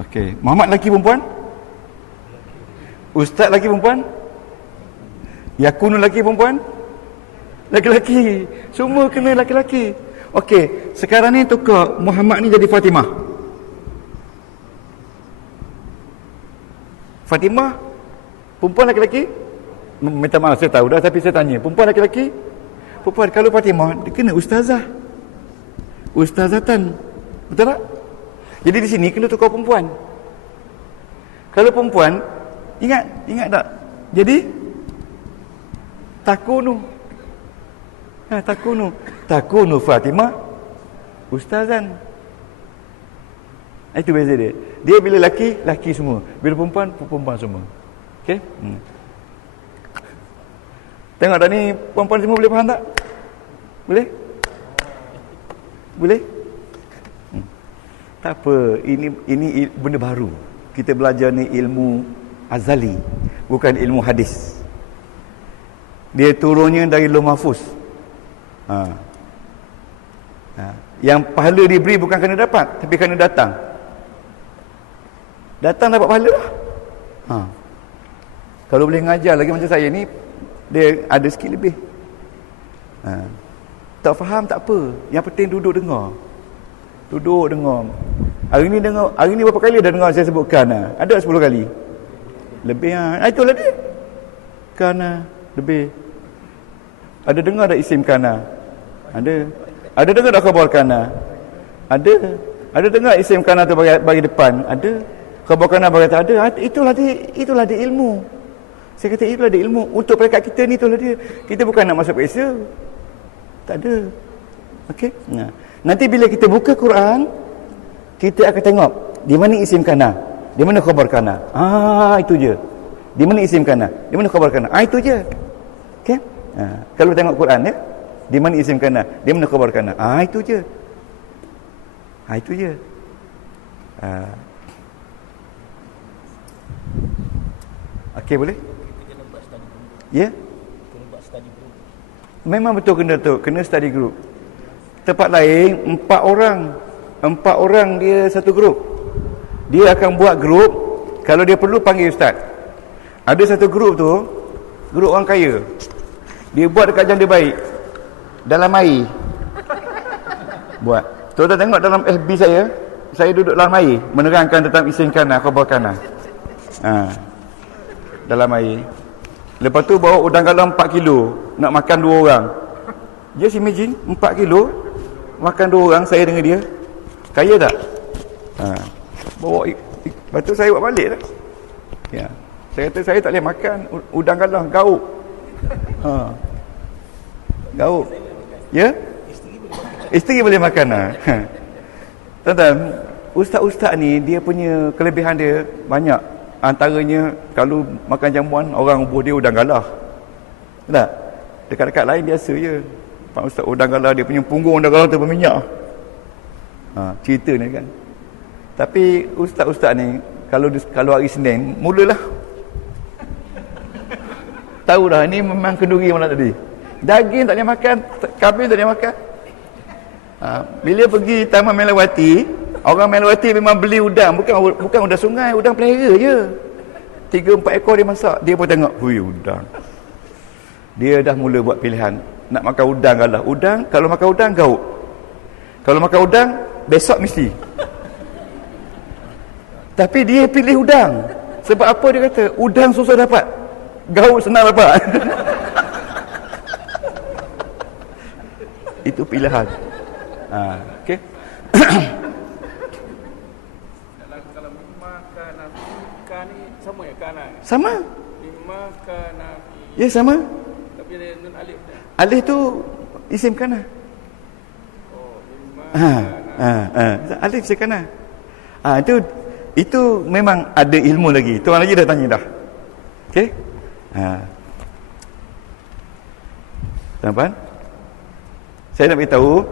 Okey, Muhammad lelaki perempuan? Ustaz lelaki perempuan? Yakunu lelaki perempuan? Laki-laki. Semua kena laki-laki. Okey, sekarang ni tukar Muhammad ni jadi Fatimah. Fatimah perempuan laki-laki? Minta maaf saya tahu dah, tapi saya tanya, perempuan laki-laki? Perempuan. Kalau Fatimah dia kena ustazah. Ustazatan. Betul tak? Jadi di sini kena tukar perempuan. Kalau perempuan, ingat tak? Jadi takunu Fatimah ustazan. Itu beza dia. Dia bila laki semua, bila perempuan semua. Okey? Tengok dah ni perempuan semua boleh faham tak? Boleh? Tak apa, ini benda baru. Kita belajar ni ilmu azali, bukan ilmu hadis. Dia turunnya dari Lauh Mahfuz. Yang pahala diberi bukan kerana dapat, tapi kerana datang. Datang dapat pahala lah. Kalau boleh ngajar lagi macam saya ni, dia ada sikit lebih. Tak faham tak apa, yang penting duduk dengar. Duduk dengar. Hari ni berapa kali dah dengar saya sebut kana? Ada 10 kali? Lebih itulah dia. Kana, lebih. Ada dengar tak isim kana? Ada. Ada dengar tak khabar kana? Ada. Ada dengar isim kana tu bagi depan? Ada. Khabar kana bagi tak ada? Itulah dia ilmu. Saya kata itulah dia ilmu. Untuk peringkat kita ni itulah dia. Kita bukan nak masuk periksa. Tak ada. Okey? Nah. Nanti bila kita buka Quran, kita akan tengok di mana isim kana, di mana khabar kana. Itu je. Di mana isim kana, di mana khabar kana. Itu je. Okey? Kalau tengok Quran ya, di mana isim kana, di mana khabar kana. Itu je. Itu je. Okey, boleh? Ya? Memang betul kena study group. Tempat lain 4 orang dia satu grup. Dia akan buat grup, kalau dia perlu panggil ustaz. Ada satu grup tu, grup orang kaya. Dia buat dekat Janda Baik dalam air. Buat. Tuan-tuan tengok dalam FB saya duduk dalam air menerangkan tentang isim kana, khabar kana. Dalam air. Lepas tu bawa udang galang 4 kilo nak makan 2 orang. Just imagine 4 kilo makan 2 orang, saya dengan dia. Kaya tak? Bawa lepas tu saya buat balik lah. Ya. Saya kata saya tak boleh makan udang galang, gauk. Gauk. Ya? Isteri boleh makan lah. Tuan-tuan, ustaz-ustaz ni dia punya kelebihan dia banyak. Antaranya kalau makan jamuan orang ubuh dia udang galah. Tak? Dekat-dekat lain biasa je. Pak ustaz udang galah dia punya punggung udang galah tu berminyak. Cerita ni kan. Tapi ustaz-ustaz ni kalau hari Senin mulalah. Tahu dah ni memang kenduri malam tadi. Daging tak boleh makan, kambing tak boleh makan. Bila pergi Taman Melawati, orang Melawati memang beli udang, bukan udang sungai, udang pelihara je. 3-4 ekor dia masak, dia pun tengok, hui udang. Dia dah mula buat pilihan, nak makan udang galah. Udang, kalau makan udang gauk. Kalau makan udang, besok mesti. Tapi dia pilih udang. Sebab apa dia kata? Udang susah dapat, gauk senang dapat. Itu pilihan. Okey. Kalau makan kan ni sama ya kana. Sama. Makan Ya sama. tapi ada nun alif dah. Alif tu isim kana. Alif isim kana. Itu memang ada ilmu lagi. Tuan lagi dah tanya dah. Okey? Tuan-tuan, saya nak beritahu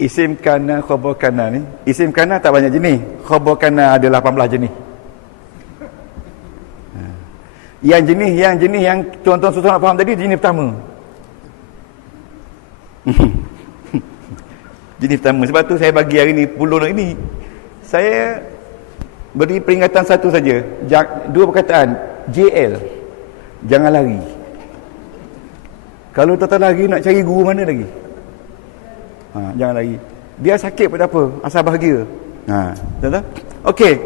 isim kana, khabar kana ni, isim kana tak banyak jenis, khabar kana ada 18 jenis. Yang jenis yang tuan-tuan susah nak faham tadi, jenis pertama. Jenis pertama. Sebab tu saya bagi hari ni puluh ini. Saya beri peringatan satu saja, 2 perkataan, JL, jangan lari. Kalau tuan-tuan lari nak cari guru mana lagi? Jangan lari. Dia sakit pun tak apa, asal bahagia. Tuan-tuan? Okey.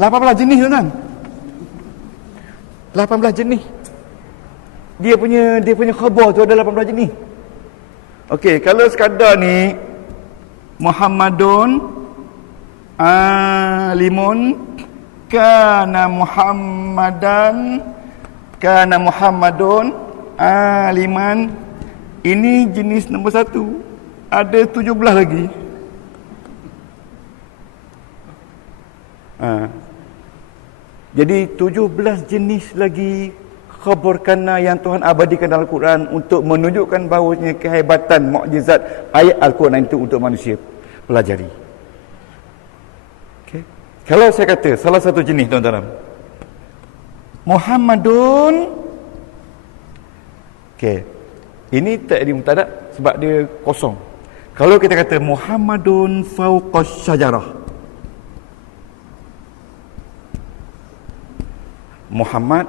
18 jenis tuan-tuan. 18 jenis. Dia punya khabar tu ada 18 jenis. Okey, kalau sekadar ni Muhammadun alimun kana Muhammadun aliman, ini jenis nombor 1. Ada 17 lagi. Jadi 17 jenis lagi khabar kana yang Tuhan abadikan dalam Al-Quran untuk menunjukkan bahawanya kehebatan mukjizat ayat Al-Quran itu untuk manusia pelajari. Okay. Kalau saya kata salah satu jenis tuan-tuan, Muhammadun, okey, ini tak ada mubtada sebab dia kosong. Kalau kita kata Muhammadun fawqas syajarah, Muhammad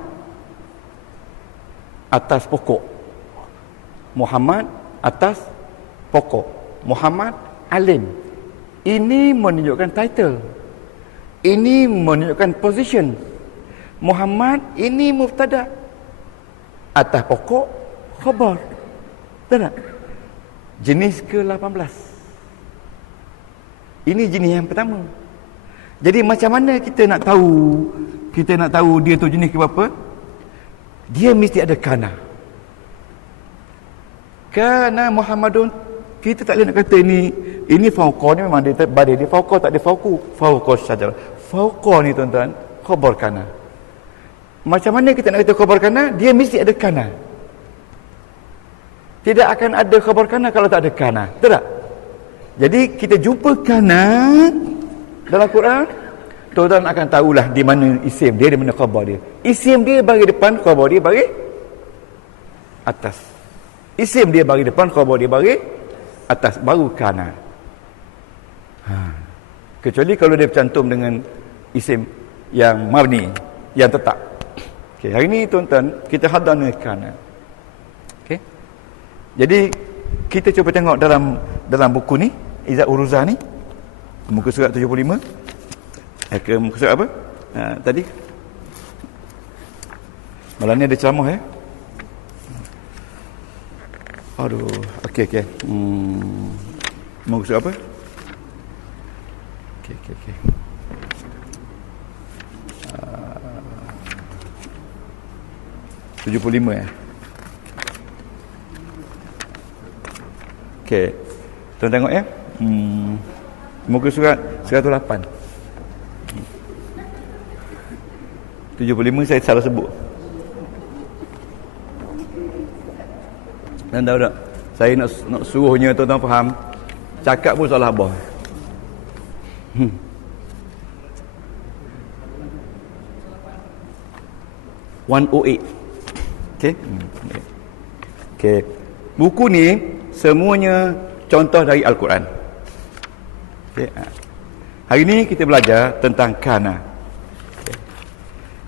atas pokok. Muhammad atas pokok. Muhammad alim. Ini menunjukkan title. Ini menunjukkan position. Muhammad ini mubtada. Atas pokok khabar. Betul tak? Jenis ke-18. Ini jenis yang pertama. Jadi macam mana kita nak tahu dia tu jenis ke berapa? Dia mesti ada kana. Kana Muhammadun, kita tak boleh nak kata ini fauqa ni memang dia badai dia fauqa, tak ada fauqa saja. Fauqa ni tuan-tuan khabar kana. Macam mana kita nak kata khabar kana? Dia mesti ada kana. Tidak akan ada khabar kana kalau tak ada kana. Betul tak? Jadi kita jumpa kana dalam Quran, tuan-tuan akan tahulah di mana isim dia, di mana khabar dia. Isim dia bagi depan, khabar dia bagi atas. Isim dia bagi depan, khabar dia bagi atas, baru kana. Kecuali kalau dia bercantum dengan isim yang mabni, yang tetap. Okey, hari ni tuan-tuan kita hadana kana. Okey. Jadi kita cuba tengok dalam buku ni, Izzat Uruzah ni, muka surat 75. Ke muka surat apa? Tadi. Malam ni ada ceramah ya. Aduh, okey. Muka surat apa? Okey. Uh, 75 ya. Okey. Tuan tengok ya. Muka surat 108. 75 saya salah sebut. Dan tahu tak? Saya nak suruhnya tuan-tuan faham. Cakap pun salah abah. 108. Okey. Okey. Buku ni semuanya contoh dari Al-Quran. Okay. Hari ni kita belajar tentang kana.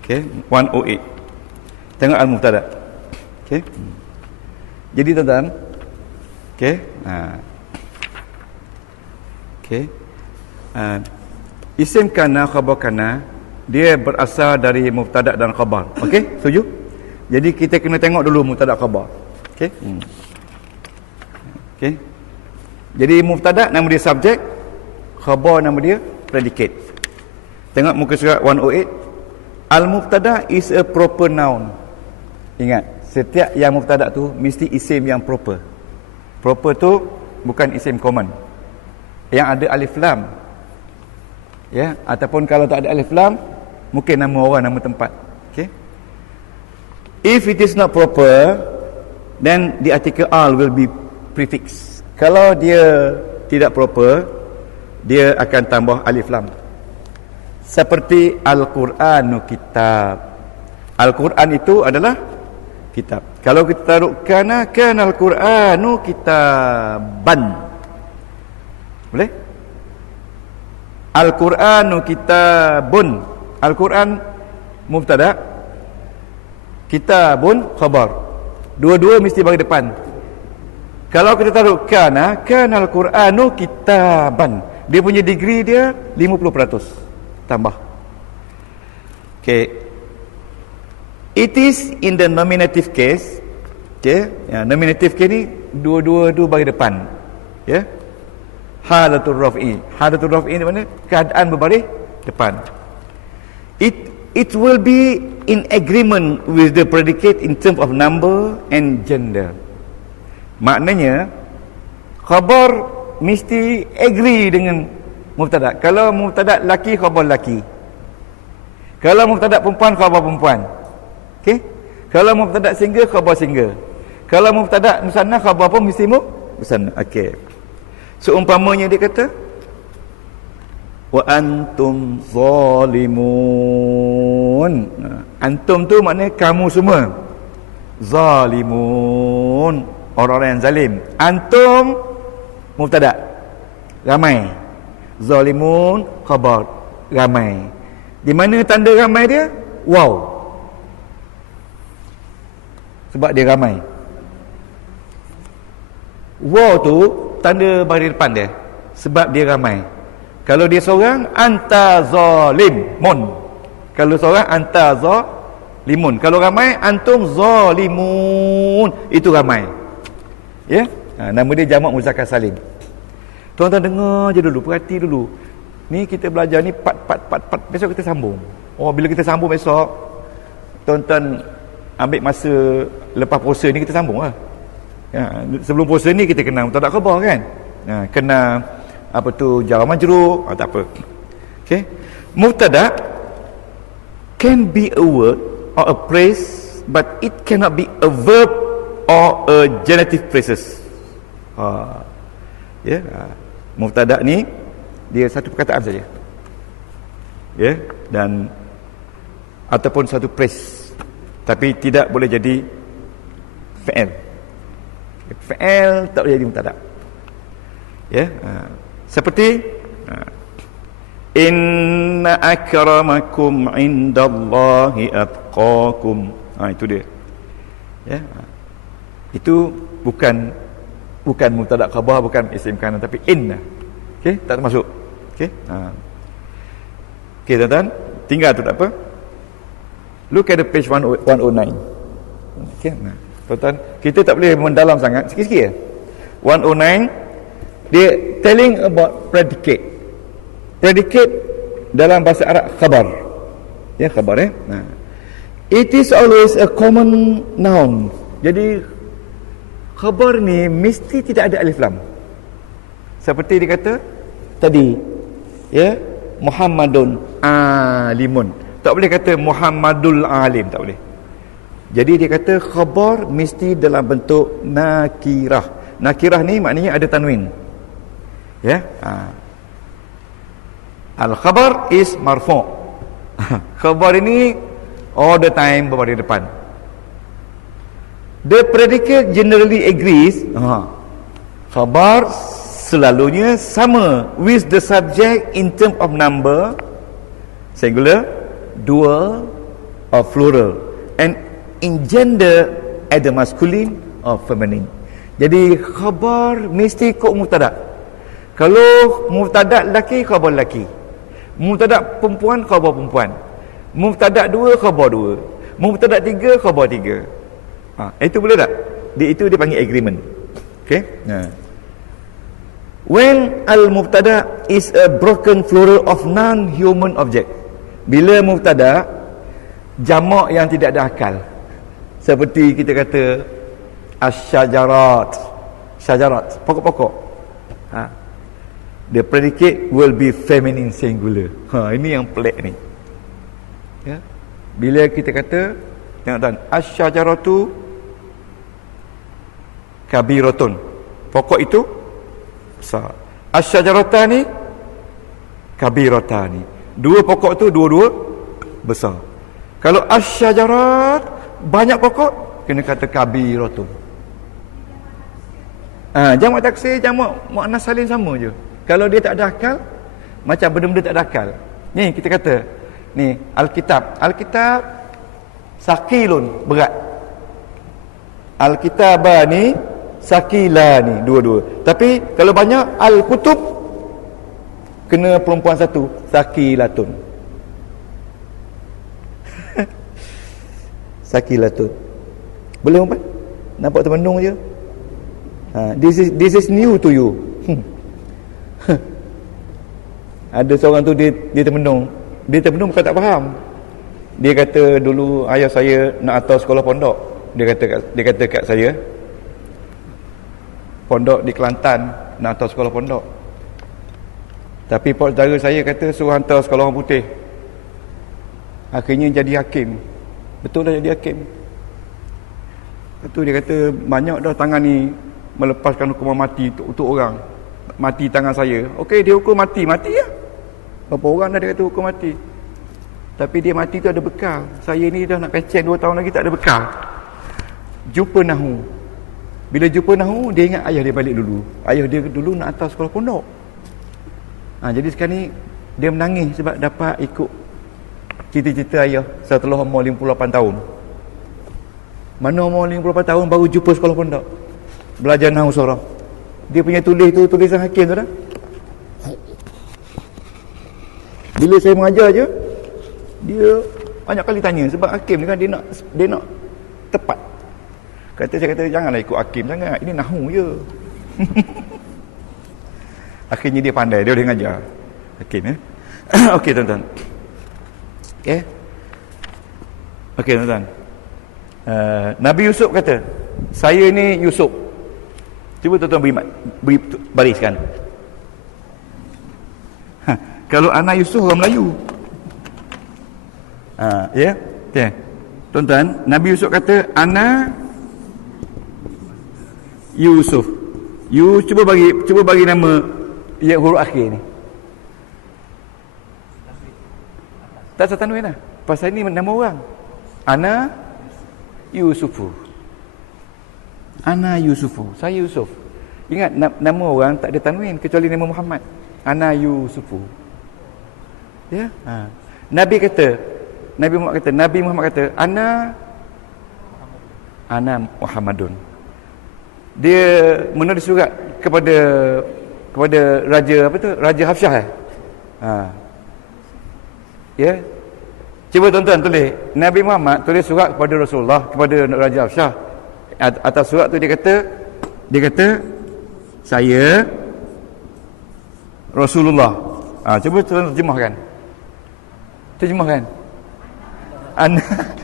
Okay. 108. Tengok Al-Mubtada. Okay. Jadi tuan-tuan, okay. Okay. Isim kana, khabar kana, dia berasal dari mubtada dan khabar. Okey, setuju? Jadi kita kena tengok dulu mubtada khabar. Okey. Okey. Jadi mubtada nama dia subjek, khabar nama dia predicate. Tengok muka surat 108. Al-mubtada is a proper noun. Ingat, setiap yang mubtada tu mesti isim yang proper. Proper tu bukan isim common. Yang ada alif lam. Ya, ataupun kalau tak ada alif lam, mungkin nama orang, nama tempat. Okey. If it is not proper, then the article al will be prefix. Kalau dia tidak proper, dia akan tambah alif lam. Seperti Al-Quranu kitab. Al-Quran itu adalah kitab. Kalau kita taruh kana Al-Quranu kitaban. Boleh? Al-Quranu kitabun. Al-Quran mubtada, kitabun khabar. Dua-dua mesti bagi depan. Kalau kita taruh kana Al-Quranu kitaban, dia punya degree dia 50%. Tambah. Okay. It is in the nominative case. Okay. Ya, nominative case ni dua-dua bagi depan. Ya. Halatul raf'i. Halatul raf'i ni mana? Keadaan berbaris depan. It will be in agreement with the predicate in terms of number and gender. Maknanya khabar mesti agree dengan mubtada. Kalau mubtada laki, khabar laki. Kalau mubtada perempuan, khabar perempuan. Okey? Kalau mubtada single, khabar single. Kalau mubtada musanna, khabar pun mesti musanna. Okey. Seumpamanya dia kata wa antum zalimun. Antum tu maknanya kamu semua. Zalimun, orang-orang yang zalim. Antum mubtada, ramai. Zalimun khabar, ramai. Di mana tanda ramai dia? Wow. Sebab dia ramai. Wow tu tanda baris depan dia. sebab dia ramai. Kalau dia seorang, anta zalimun. Kalau seorang, anta zalimun. Kalau ramai, antum zalimun. Itu ramai. Ya? Nama dia jamak muzakkar salim. Tuan-tuan dengar je dulu, perhati dulu. Ni kita belajar ni part. Besok kita sambung. Bila kita sambung besok, tuan-tuan ambil masa lepas puasa ni kita sambung lah. Sebelum puasa ni kita kena mubtada' khabar kan. Kena apa tu, jar majrur, tak apa. Okey. Mubtada' can be a word or a phrase, but it cannot be a verb or a genitive phrases. Mubtada' ni dia satu perkataan saja. Dan ataupun satu phrase, tapi tidak boleh jadi fi'il. Fi'il tak boleh jadi mubtada'. Seperti inna akramakum indallahi atqakum. Itu dia. Itu bukan mubtada' khabar, bukan isim kana, tapi inna. Okey, tak termasuk. Okey. Okey, tuan-tuan, tinggal tu tak apa. Look at the page 109. Okey, tuan-tuan, kita tak boleh mendalam sangat, sikit-sikit je. 109, dia telling about predicate. Predicate dalam bahasa Arab khabar. Khabar It is always a common noun. Jadi khabar ni mesti tidak ada alif lam. Seperti dia kata tadi, Muhammadun alimun. Tak boleh kata Muhammadul alim, tak boleh. Jadi dia kata khabar mesti dalam bentuk nakirah. Nakirah ni maknanya ada tanwin. Al-khabar is marfu'. Khabar ini all the time berada di depan. The predicate generally agrees. Khabar selalunya sama with the subject in term of number, singular, dual or plural, and in gender either masculine or feminine. Jadi khabar mesti ikut mubtada'. Kalau mubtada' lelaki, khabar lelaki. Mubtada' perempuan, khabar perempuan. Mubtada' dua, khabar dua. Mubtada' tiga, khabar tiga. Itu boleh tak? Itu dia panggil agreement. Okay. When al-mubtada' is a broken plural of non-human object. Bila mubtada' jamak yang tidak ada akal. Seperti kita kata asy-syajarat. Syajarat, pokok-pokok. The predicate will be feminine singular. Ini yang pelik ni. Bila kita kata, tengok tuan, asy-syajaratu kabiratun. Pokok itu besar. Asy-syajaratani kabiratani. Dua pokok tu dua-dua besar. Kalau asy-syajarat banyak pokok, kena kata kabiratun. Jamak taksir, jamak muannas salim sama je. Kalau dia tak ada akal, macam benda-benda tak ada akal. Ni kita kata, ni Alkitab. Alkitab sakilun, berat. Alkitabani sakilani, dua-dua. Tapi kalau banyak al-kutub, kena perempuan satu, sakilatun. Sakilatun. Boleh umpat? Nampak termenung je. This is new to you. Ada seorang tu dia termenung. Dia termenung bukan tak faham. Dia kata dulu ayah saya nak hantar sekolah pondok. Dia kata kat saya, pondok di Kelantan, nak hantar sekolah pondok. Tapi pak saudara saya kata suruh hantar sekolah orang putih. Akhirnya jadi hakim. Betul dah jadi hakim. Betul, dia kata banyak dah tangan ni melepaskan hukuman mati untuk orang. Mati tangan saya. Okey, dia hukum mati lah. Berapa orang dah dia kata hukum mati. Tapi dia mati tu ada bekal. Saya ni dah nak pecen 2 tahun lagi tak ada bekal. Jumpa Nahu. Bila jumpa Nahu, dia ingat ayah dia balik dulu. Ayah dia dulu nak hantar sekolah pondok. Jadi sekarang ni dia menangis sebab dapat ikut cita-cita ayah setelah umur 58 tahun. Mana umur 58 tahun baru jumpa sekolah pondok. Belajar Nahu seorang. Dia punya tulis tu tulisan hakim tu dah. Bila saya mengajar je, dia banyak kali tanya. Sebab hakim ni kan dia nak tepat. Saya kata janganlah ikut hakim sangat. Ini nahu je. Akhirnya dia pandai, dia boleh ngajar hakim ya. Okey tuan-tuan. Okey tuan-tuan. Nabi Yusuf kata, saya ni Yusuf. Cuba tuan-tuan beri bariskan. Kalau anak Yusuf orang Melayu. Ya. Okay. Tuan-tuan, Nabi Yusuf kata ana Yusuf. Cuba bagi nama huruf akhir ni. Tak usah tanwin lah. Pasal ni nama orang. Ana Yusufu. Ana Yusufu. Saya Yusuf. Ingat nama orang tak ada tanwin kecuali nama Muhammad. Ana Yusufu. Ya. Nabi Muhammad kata ana Muhammadun. Dia menulis surat kepada raja Raja Hafsyah ya. Cuba tuan-tuan tulis. Nabi Muhammad tulis surat kepada Rasulullah, kepada Raja Hafsyah. Atas surat tu dia kata saya Rasulullah. Cuba tuan terjemahkan.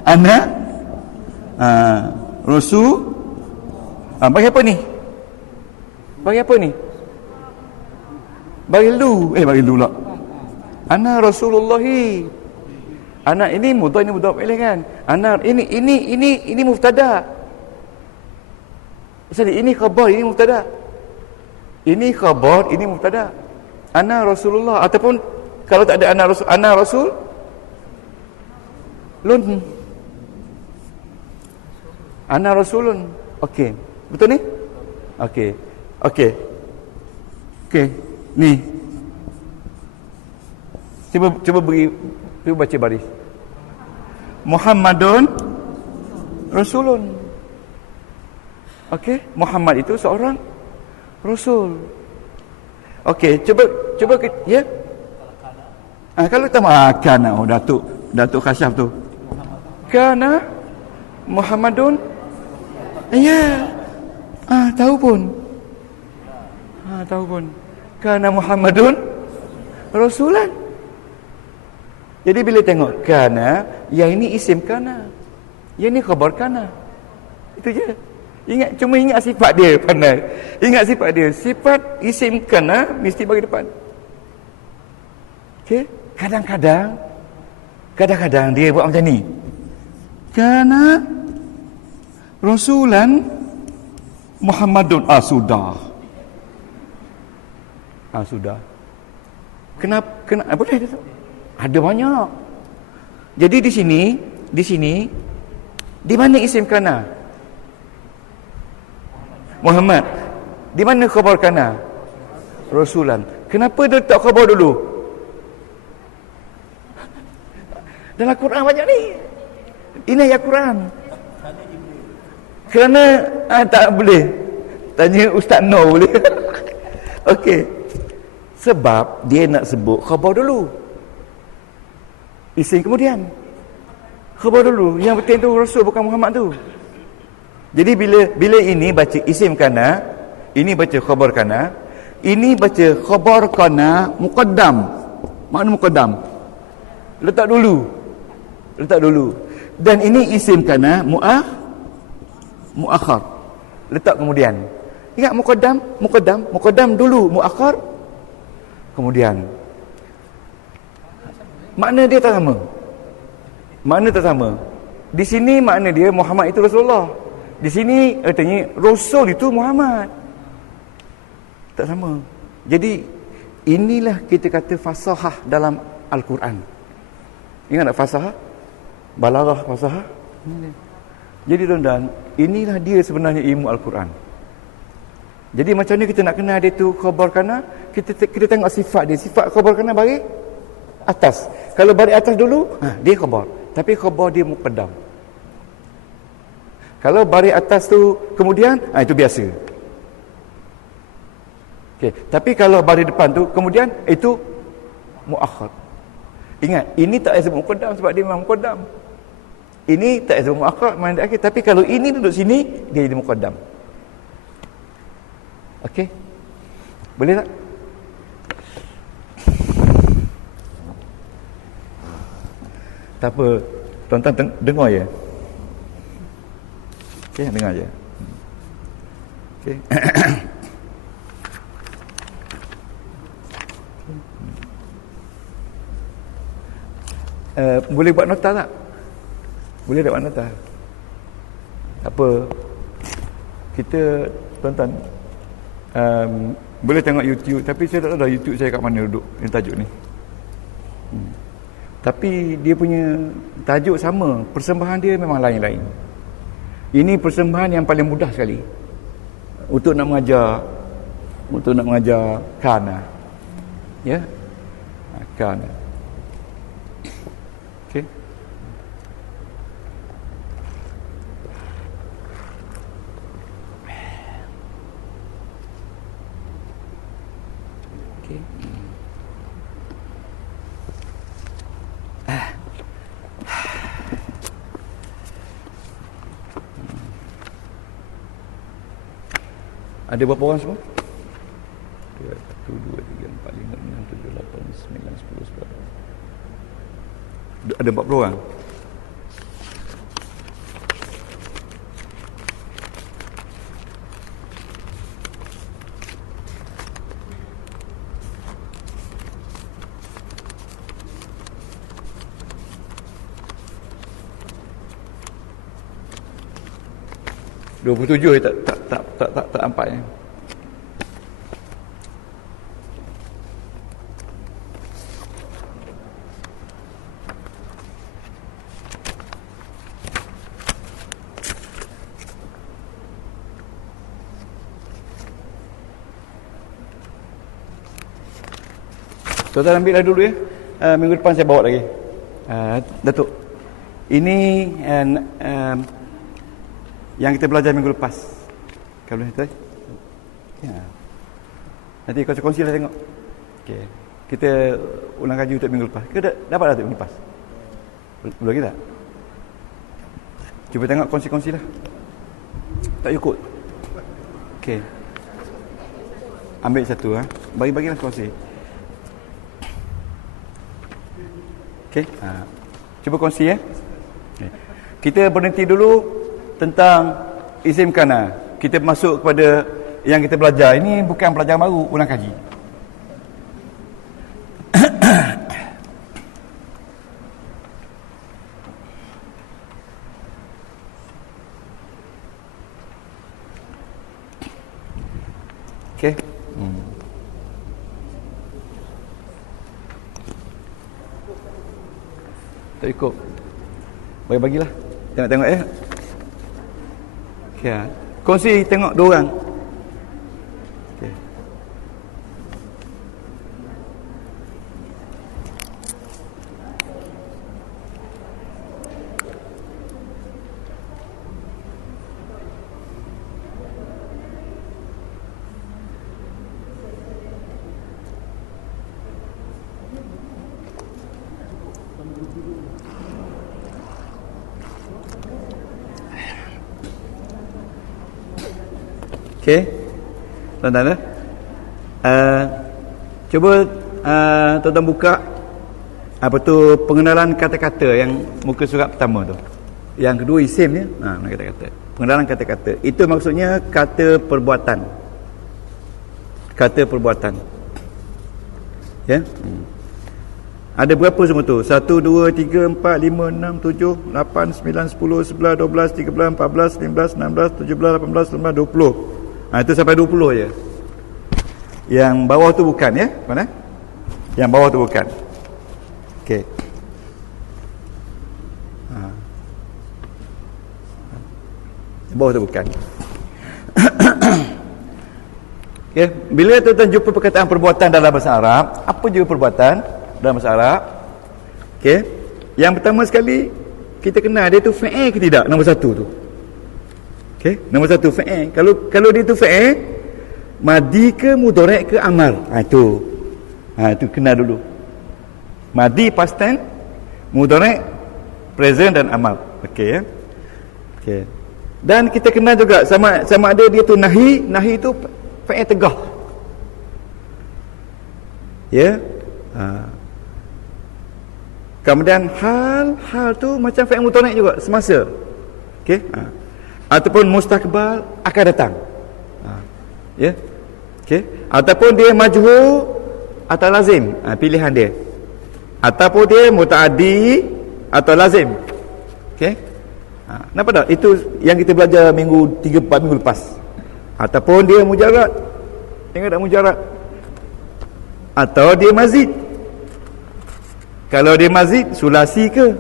Ana Rasul. Bagi apa ni? Bagi lu lah. Ana Rasulullahi. Ana ini mudhaf, ini mudhaf ilaih kan. Ana ini mubtada. Jadi ini khabar, ini mubtada. Ini khabar, ini mubtada. Ana Rasulullah, ataupun kalau tak ada ana Rasul lun. Ana Rasulun. Okey. Betul ni? Okey. Ni. Cuba baca baris. Muhammadun Rasulun. Okey, Muhammad itu seorang Rasul. Okey, cuba ya. Kalau kita makan Datuk Khasyaf tu. Kana Muhammadun. Ya. Tahu pun. Kana Muhammadun Rasulan. Jadi bila tengok kana, yang ini isim kana, yang ini khabar kana. Itu je. Cuma ingat sifat dia, pandai. Ingat sifat dia. Sifat isim kana mesti bagi depan. Okey? Kadang-kadang dia buat macam ni. Kana Rasulan Muhammadun. Sudah. Kenapa boleh dia tu? Ada banyak. Jadi di sini di mana isim kana? Muhammad. Di mana khabar kana? Rasulan. Kenapa dia letak khabar dulu? Dalam Quran banyak ni. Ini ayat Quran. Kerana tak boleh. Tanya Ustaz No boleh. Okey. Sebab dia nak sebut khabar dulu. Isim kemudian. Khabar dulu. Yang penting tu Rasul, bukan Muhammad tu. Jadi bila ini baca isim kana, ini baca khabar kana, ini baca khabar kana muqaddam. Mana muqaddam? Letak dulu. Dan ini isim kana muakhar. Letak kemudian. Ingat muqaddam dulu, muakhar kemudian. Makna dia tak sama. Di sini makna dia Muhammad itu Rasulullah. Di sini artinya Rasul itu Muhammad. Tak sama. Jadi inilah kita kata fasahah dalam Al-Quran. Ingat tak fasahah? Balaghah fasahah. Jadi tuan-tuan, inilah dia sebenarnya ilmu Al-Quran. Jadi macam ni kita nak kenal dia tu khabar kana, kita tengok sifat dia. Sifat khabar kana bagi atas. Kalau bagi atas dulu, dia khabar. Tapi khabar dia muqaddam. Kalau bari atas tu kemudian, itu biasa. Okey, tapi kalau bari depan tu kemudian, itu muakhir. Ingat, ini tak disebut muqaddam sebab dia memang muqaddam. Ini tak disebut muakhar mana akhir, tapi kalau ini duduk sini dia jadi muqaddam. Okey. Boleh tak? Tak apa, tuan-tuan dengar je. Okey, dengar je. Okey. Boleh buat nota tak? Boleh tak buat nota? Tak apa. Kita, tuan-tuan, boleh tengok YouTube, tapi saya tak tahu YouTube saya kat mana duduk yang tajuk ni. Tapi dia punya tajuk sama, persembahan dia memang lain-lain. Ini persembahan yang paling mudah sekali untuk nak mengajar kana. Ya? Kana. Okey. Okey. Ada berapa orang semua? 1, 2, 3, 4, 5, 6, 7, 8, 9, 10, 11. Ada 40 orang? tak nampak ya. Tuan-tuan ambillah dulu ya. Minggu depan saya bawa lagi. Datuk. Ini yang kita belajar minggu lepas. Kalau boleh tuan. Ya. Nanti kongsi lah tengok. Okey. Kita ulang kaji untuk minggu lepas. Dapat tak minggu lepas? Belum lagi tak? Cuba tengok kongsi lah. Tak ikut. Okey. Ambil satu Bagi-bagilah kongsi. Okey. Cuba kongsi ya. Okay. Kita berhenti dulu tentang isim kana. Kita masuk kepada yang kita belajar. Ini bukan pelajaran baru, ulang kaji. Okey. Tak ikut. Bagi-bagilah. Tengok-tengok ya. Okey. Kongsi tengok 2 orang. Okey. Okey. Tuan-tuan cuba tuan-tuan buka apa tu pengenalan kata-kata yang muka surat pertama tu. Yang kedua isim ya. Kata-kata. Pengenalan kata-kata. Itu maksudnya kata perbuatan. Kata perbuatan. Ya. Ada berapa semua tu? 1, 2, 3, 4, 5, 6, 7, 8, 9, 10, 11, 12, 13, 14, 15, 16, 17, 18, 19, 20. Itu sampai 20 je. Yang bawah tu bukan ya. Mana? Yang bawah tu bukan. Okey. Yang bawah tu bukan. Okey. Bila tuan-tuan jumpa perkataan perbuatan dalam bahasa Arab, apa je perbuatan dalam bahasa Arab? Okey. Yang pertama sekali kita kenal dia tu fa'il ke tidak, nombor 1 tu. Okey, nombor 1 fa'il. Kalau dia tu fa'il, madi ke mudhari' ke amal. Itu. Itu kenal dulu. Madi past tense, mudhari', present dan amal. Okey ya. Okey. Dan kita kenal juga sama ada dia tu nahi tu fa'il tegah. Ya. Kemudian hal tu macam fa'il mudhari' juga, semasa. Okey. Ataupun mustaqbal, akan datang. Ya. Okey. Ataupun dia majhul atau lazim, pilihan dia. Ataupun dia mutaaddi atau lazim. Okey. Nampak tak? Itu yang kita belajar 3-4 minggu lepas. Ataupun dia mujarrad. Ingat tak mujarrad? Atau dia mazid. Kalau dia mazid, sulasi ke,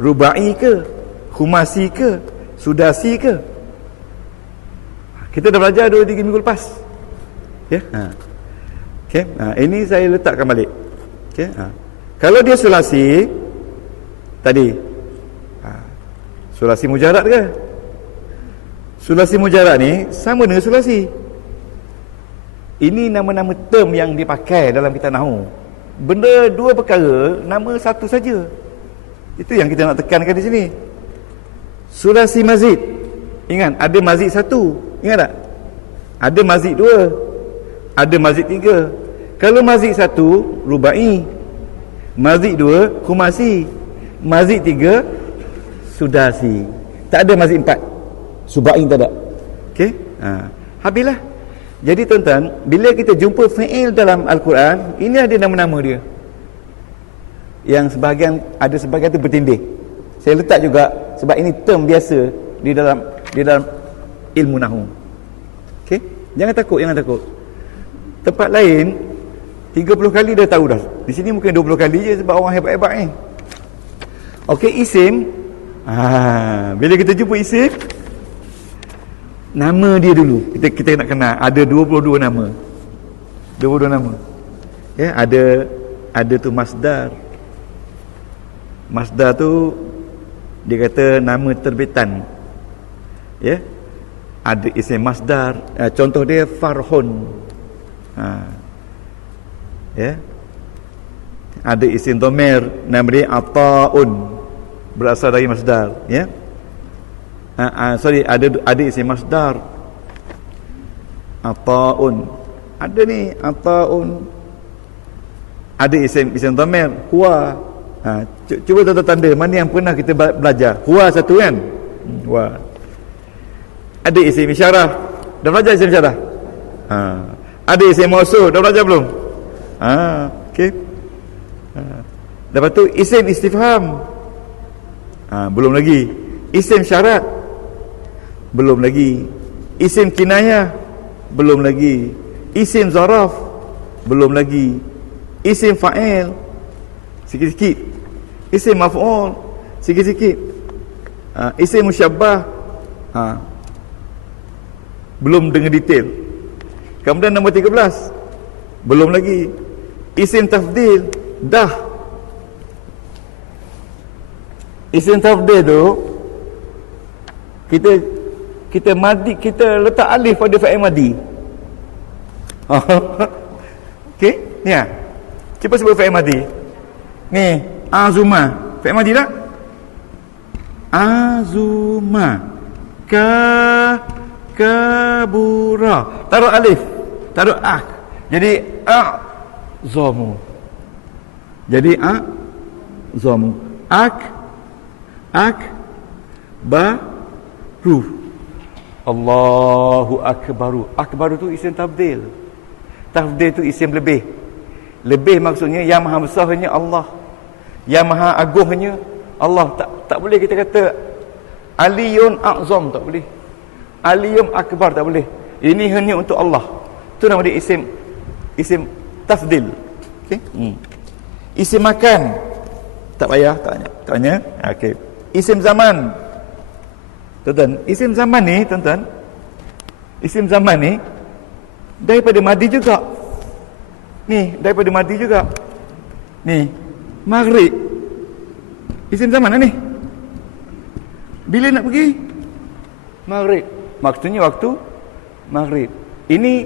rubai ke, khumasi ke, sudasi ke? Kita dah belajar 2-3 minggu lepas. Ya. Okey. Ini saya letakkan balik. Okey. Kalau dia sulasi tadi, sulasi mujarrad ke? Sulasi mujarrad ni sama dengan sulasi. Ini nama-nama term yang dipakai dalam kitab nahwu. Benda dua perkara, nama satu saja. Itu yang kita nak tekankan di sini. Sulasi mazid. Ingat, ada mazid satu. Ingat tak? Ada mazid dua. Ada mazid tiga. Kalau mazid satu, rubai. Mazid dua, khumasi. Mazid tiga, sudasi. Tak ada mazid empat. Subai tak ada. Okey? Habislah. Jadi tuan-tuan, bila kita jumpa fi'il dalam Al-Quran, ini ada nama-nama dia. Yang ada sebahagian tu bertindih. Saya letak juga sebab ini term biasa di dalam ilmu nahwu. Okey? Jangan takut. Tempat lain 30 kali dah tahu dah. Di sini mungkin 20 kali je sebab orang hebat-hebat ni. Okey, isim. Bila kita jumpa isim, nama dia dulu. Kita nak kenal. Ada 22 nama. 22 nama. Ya, ada tu masdar. Masdar tu dia kata nama terbitan. Ya. Ada isim masdar. Contoh dia farhun. Ya. Ada isim dhamir, nama dia ata'un, berasal dari masdar. Ya. Ada isim masdar ata'un. Ada ni ata'un. Ada isim dhamir huwa. Cuba tanda mana yang pernah kita belajar. Huwa satu kan? Huwa. Ada isim isyarah. Dah belajar isim isyarah? Ada isim mausul. Dah belajar belum? Okey. Lepas tu isim istifham. Belum lagi. Isim syarat. Belum lagi. Isim kinayah. Belum lagi. Isim zaraf. Belum lagi. Isim fa'il. Sikit-sikit. Isim maf'ul. Sikit-sikit. Isim musyabbah. Belum dengan detail. Kemudian nombor 13. Belum lagi. Isim tafdil. Dah. Isim tafdil tu kita madi, kita letak alif pada fa'il madi. Okey, ni ah. Cuba sebut fa'il madi. Ni, azuma. Fa'il madi tak? Azuma. Kabura. Taruh alif. Taruh ak. Jadi zamu. Jadi zamu. Baru. Allahu akbaru. Akbaru tu isim tafdil. Tafdil tu isim lebih. Lebih maksudnya yang maha besar hanya Allah. Yang maha agung hanya Allah. Tak boleh kita kata aliyun a'zam, tak boleh. Aliyun akbar, tak boleh. Ini hanya untuk Allah. Itu nama dia isim tafdil. Okey. Isim makan. Tak payah tanya. Okey. Isim zaman. Tuan-tuan, isim zaman ni, tuan-tuan, isim zaman ni daripada madi juga. Ni, daripada madi juga. Ni, maghrib. Isim zaman ni. Bila nak pergi? Maghrib. Maksudnya waktu maghrib. Ini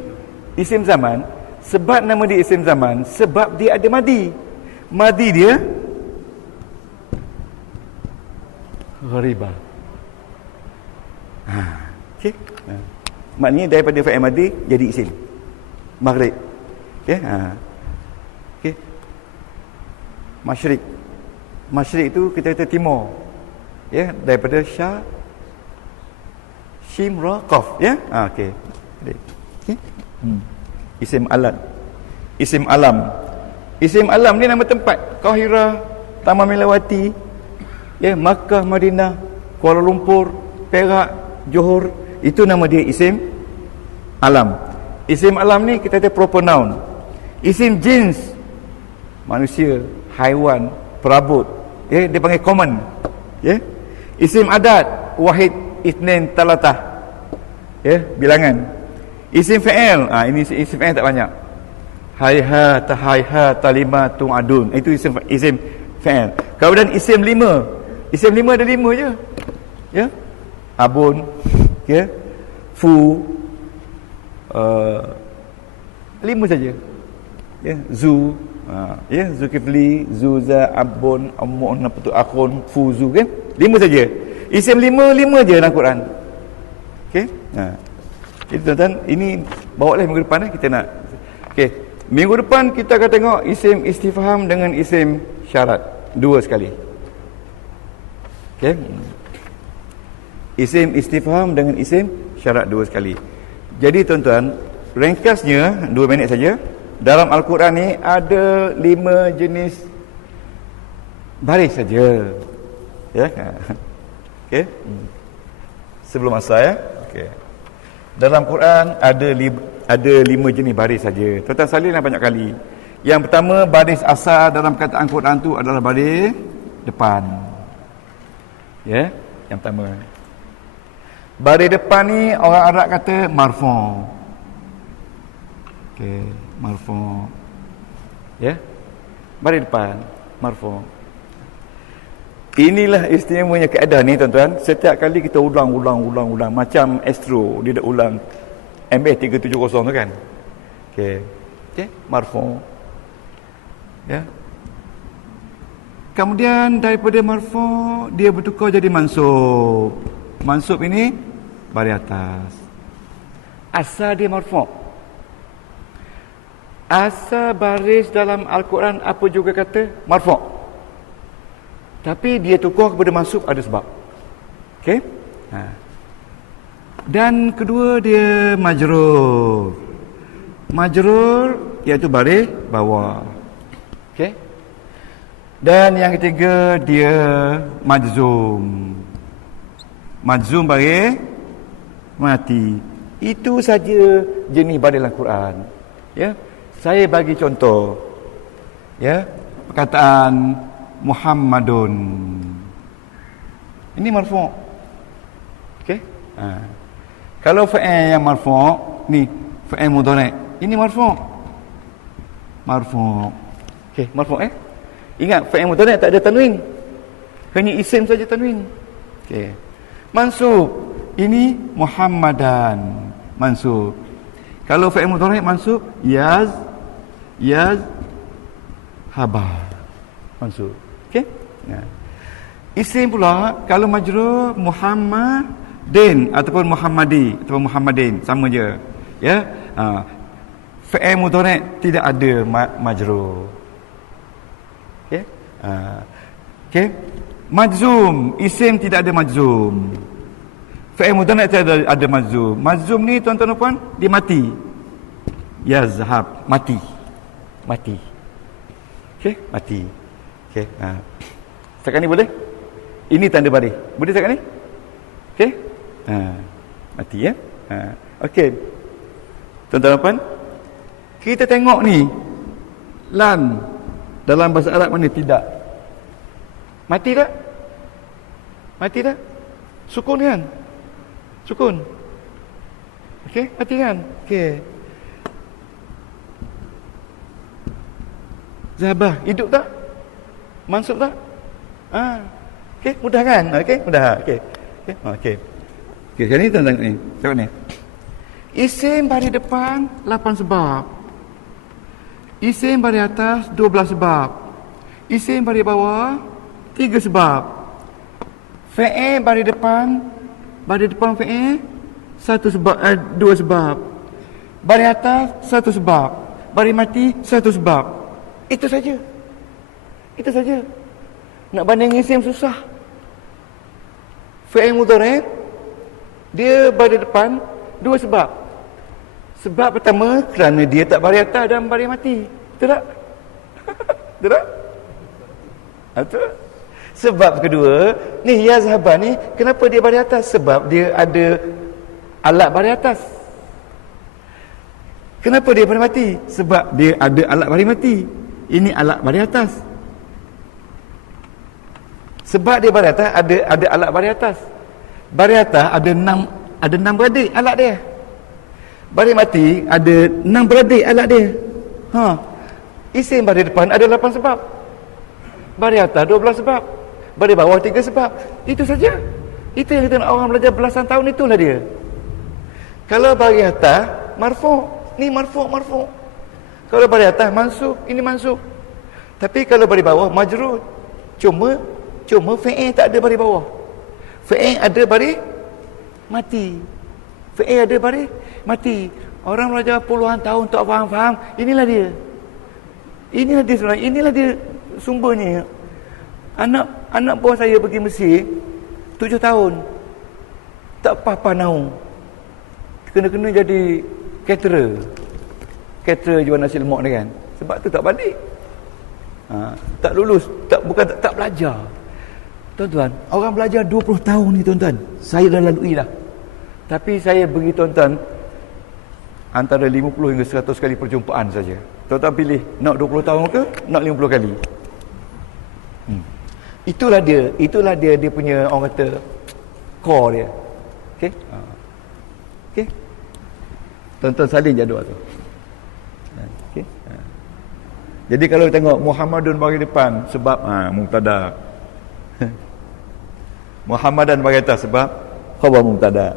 isim zaman. Sebab nama dia isim zaman, sebab dia ada madi. Madi dia gharibah. Okey. Maknanya daripada fa'il madi jadi isim maghrib. Okey. Okey. Masyriq. Masyriq itu kita kata timur. Ya, daripada Shim Ra Qaf, ya. Okey. Okey. Isim alam. Isim alam. Isim alam ni nama tempat. Qahirah, Taman Melawati, ya, Makkah, Madinah, Kuala Lumpur, Perak, Johor, itu nama dia isim alam. Isim alam ni kita kata proper noun. Isim jins, manusia, haiwan, perabot, ya, dia panggil common, ya. Isim adat, wahid, itsnain, talatah, ya, bilangan. Isim fa'il, ini isim fa'il tak banyak. Hayha, tahayha, talima, tu'adun, itu isim fa'il. Kemudian isim lima. Isim lima ada lima je, ya. Abun, ya, fu, lima saja, ya. Zu, ya, Zulkifli, Zuza, Abun, Amun, apa tu, Akhun, Fuzu, kan? Lima saja. Isim lima je dalam Quran. Okey. Jadi tuan-tuan, ini bawa lah minggu depan kita nak. Okey. Minggu depan kita akan tengok isim istifham dengan isim syarat, dua sekali. Okey. Isim istifham dengan isim syarat dua sekali. Jadi tuan-tuan, ringkasnya 2 minit saja. Dalam Al-Quran ni ada 5 jenis baris saja. Ya. Okey. Sebelum masa, ya. Okey. Dalam Quran ada 5 jenis baris saja. Tuan-tuan salinlah banyak kali. Yang pertama, baris asal dalam kataan Quran tu adalah baris depan. Ya, yang pertama. Baris depan ni orang Arab kata marfu'. Okey, marfu'. Ya. Baris depan marfu'. Inilah istimewanya kaedah ni tuan-tuan. Setiap kali kita ulang macam Astro, dia dah ulang MH 370 tu kan. Okey. Okey, marfu'. Ya. Kemudian daripada marfu' dia bertukar jadi mansub. Mansub ini baris atas. Asal dia marfu'. Asal baris dalam Al-Quran apa juga kata marfu'. Tapi dia tukar kepada mansub ada sebab. Okey? Dan kedua dia majrur. Majrur iaitu baris bawah. Okey? Dan yang ketiga dia majzum. Majzum baris mati. Itu saja jenis baris dalam Quran. Ya. Saya bagi contoh. Ya, perkataan Muhammadun. Ini marfu'. Okey? Kalau fa'il yang marfu', ni fa'il mudhari'. Ini marfu'. Marfu'. Okey, marfu'. Ingat fa'il mudhari' tak ada tanwin. Hanya isim saja tanwin. Okey. Mansub. Ini Muhammadan. Mansub. Kalau fa'il mudhari' mansub, habar. Mansub. Okey? Isim pula kalau majrur Muhammadin ataupun Muhammadi ataupun Muhammadin sama je. Ya. Fa'il mudhari' tidak ada majrur. Okey? Okey. Majzum, isim tidak ada majzum. Fa'il mudhari' tidak ada majzum. Majzum ni tuan-tuan dan puan, dia mati. Yazhab, mati. Mati. Okey, mati. Okey. Setakat ni boleh? Ini tanda baris. Boleh setakat ni? Okey? Mati, ya. Okey. Tuan-tuan dan puan, kita tengok ni lan dalam bahasa Arab mana tidak? Mati tak? Mati tak? Sukun kan? Sukun. Okey, mati kan? Okey. Zabah, hidup tak? Mansub tak? Okey, mudah kan? Okey, mudah. Okey. Okey. Okey. Okey, sekarang ni tengok ni. Tengok ni. Isim baris depan 8 sebab. Isim baris atas 12 sebab. Isim baris bawah 3 sebab. Fi'il baris depan fi'il 1 sebab, 2 sebab. Baris atas 1 sebab. Baris mati 1 sebab. Itu saja. Nak banding isim susah. Fi'il mudhari' dia baris depan 2 sebab. Sebab pertama kerana dia tak baris atas dan baris mati. Betul tak? Betul tak? Betul. Sebab kedua, ni yazhaban ni kenapa dia baris atas? Sebab dia ada alat baris atas. Kenapa dia baris mati? Sebab dia ada alat baris mati. Ini alat baris atas. Sebab dia baris atas ada alat baris atas. Baris atas ada 6 beradik alat dia. Baris mati ada 6 beradik alat dia. Isim baris depan ada 8 sebab. Baris atas 12 sebab. Baris bawah 3 sebab. Itu saja. Itu yang kita nak orang belajar belasan tahun, itulah dia. Kalau baris atas marfu', ni marfu'. Kalau baris atas mansub, ini mansub. Tapi kalau baris bawah majrur. Cuma fi'il tak ada baris bawah. Fi'il ada baris mati. Fi'il ada baris mati. Orang belajar puluhan tahun tak faham. Inilah dia sebenarnya. Inilah dia sumbernya. Anak buah saya pergi Mesir 7 tahun. Tak apa-apa naung. Kena jadi caterer jual nasi lemak ni kan. Sebab tu tak balik. Tak lulus, tak belajar. Tuan-tuan, orang belajar 20 tahun ni tuan-tuan. Saya dah lalui dah. Tapi saya bagi tuan-tuan antara 50 hingga 100 kali perjumpaan saja. Tuan-tuan pilih nak 20 tahun ke nak 50 kali. Itulah dia punya, orang kata, core dia. Okey? Okey? Tuan-tuan salin jadual tu. Okey? Jadi kalau tengok Muhammadun bagi depan sebab mubtada. Muhammadan bagi atas sebab khabar mubtada.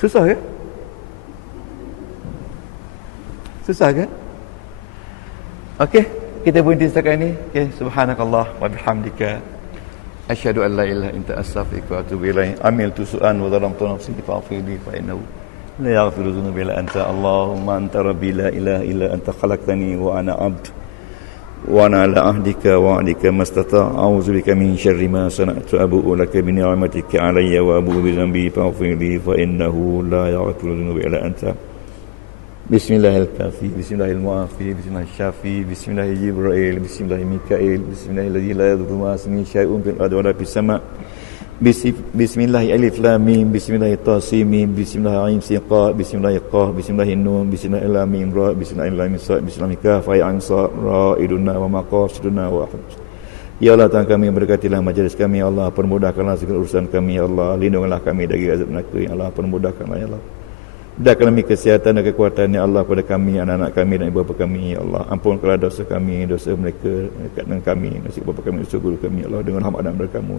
Susah ke? Susah ke? Okey, kita berhenti setakat ini. Okey, subhanakallah wa bihamdika asyhadu an la ilaha illa anta astaghfiruka wa atubu ilaik. Amiltu su'an wa dhalamtu nafsi fa'fu li fa innahu la yaghfiru dhunuba illa anta. Allahumma anta rabbi la ilaha illa anta khalaqtani wa ana 'abd wa ana ala ahdika wa 'adika mastata' a'udzu bika min syarri ma sana'tu abu'u laka bi ni'matika 'alayya wa abu'u bi dhanbi fa'fu li fa innahu la yaghfiru dhunuba illa anta. Bismillahirrahmanirrahim. Bismillahirrahmanirrahim. Bismillahirrahmanirrahim. Bismillahirrahmanirrahim. Bismillahirrahmanirrahim. Bismillahirrahmanirrahim. La yadurru ma ismihi syai'un fil ardi wa la fis sama'. Bismillahirrahmanirrahim. Alif lam mim. Bismillahirrahmanirrahim. Bismillahirrahmanirrahim. Bismillahirrahmanirrahim. Bismillahirrahmanirrahim. Bismillahirrahmanirrahim. Ra. Bismillahirrahmanirrahim. Bismillahirrahmanirrahim. Fa'an sa ra'iduna wa maqasiduna wa ahad. Ya Allah, Tuhan kami, berkatilah majlis kami, ya Allah, permudahkanlah segala urusan kami, ya Allah, lindungilah kami dari azab neraka, ya Allah, permudahkanlah, ya Allah. Berikan kami kesihatan dan kekuatan, ya Allah, pada kami, anak-anak kami dan ibu bapa kami, ya Allah. Ampunkanlah dosa kami, dosa mereka dekat dengan kami, dosa ibu bapa kami, dosa guru kami, ya Allah, dengan rahmat dan berkah-Mu.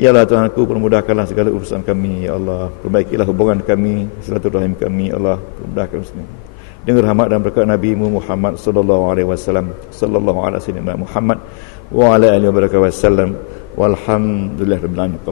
Ya Allah, Tuhanku, permudahkanlah segala urusan kami, ya Allah. Perbaikilah hubungan kami, silaturahim kami, ya Allah. Permudahkan semua. Dengan rahmat dan berkat Nabi-Mu Muhammad sallallahu alaihi wasallam, sallallahu alaihi wasallam Muhammad wa ala alihi wa barakatuh wasallam. Walhamdulillahirabbil alamin.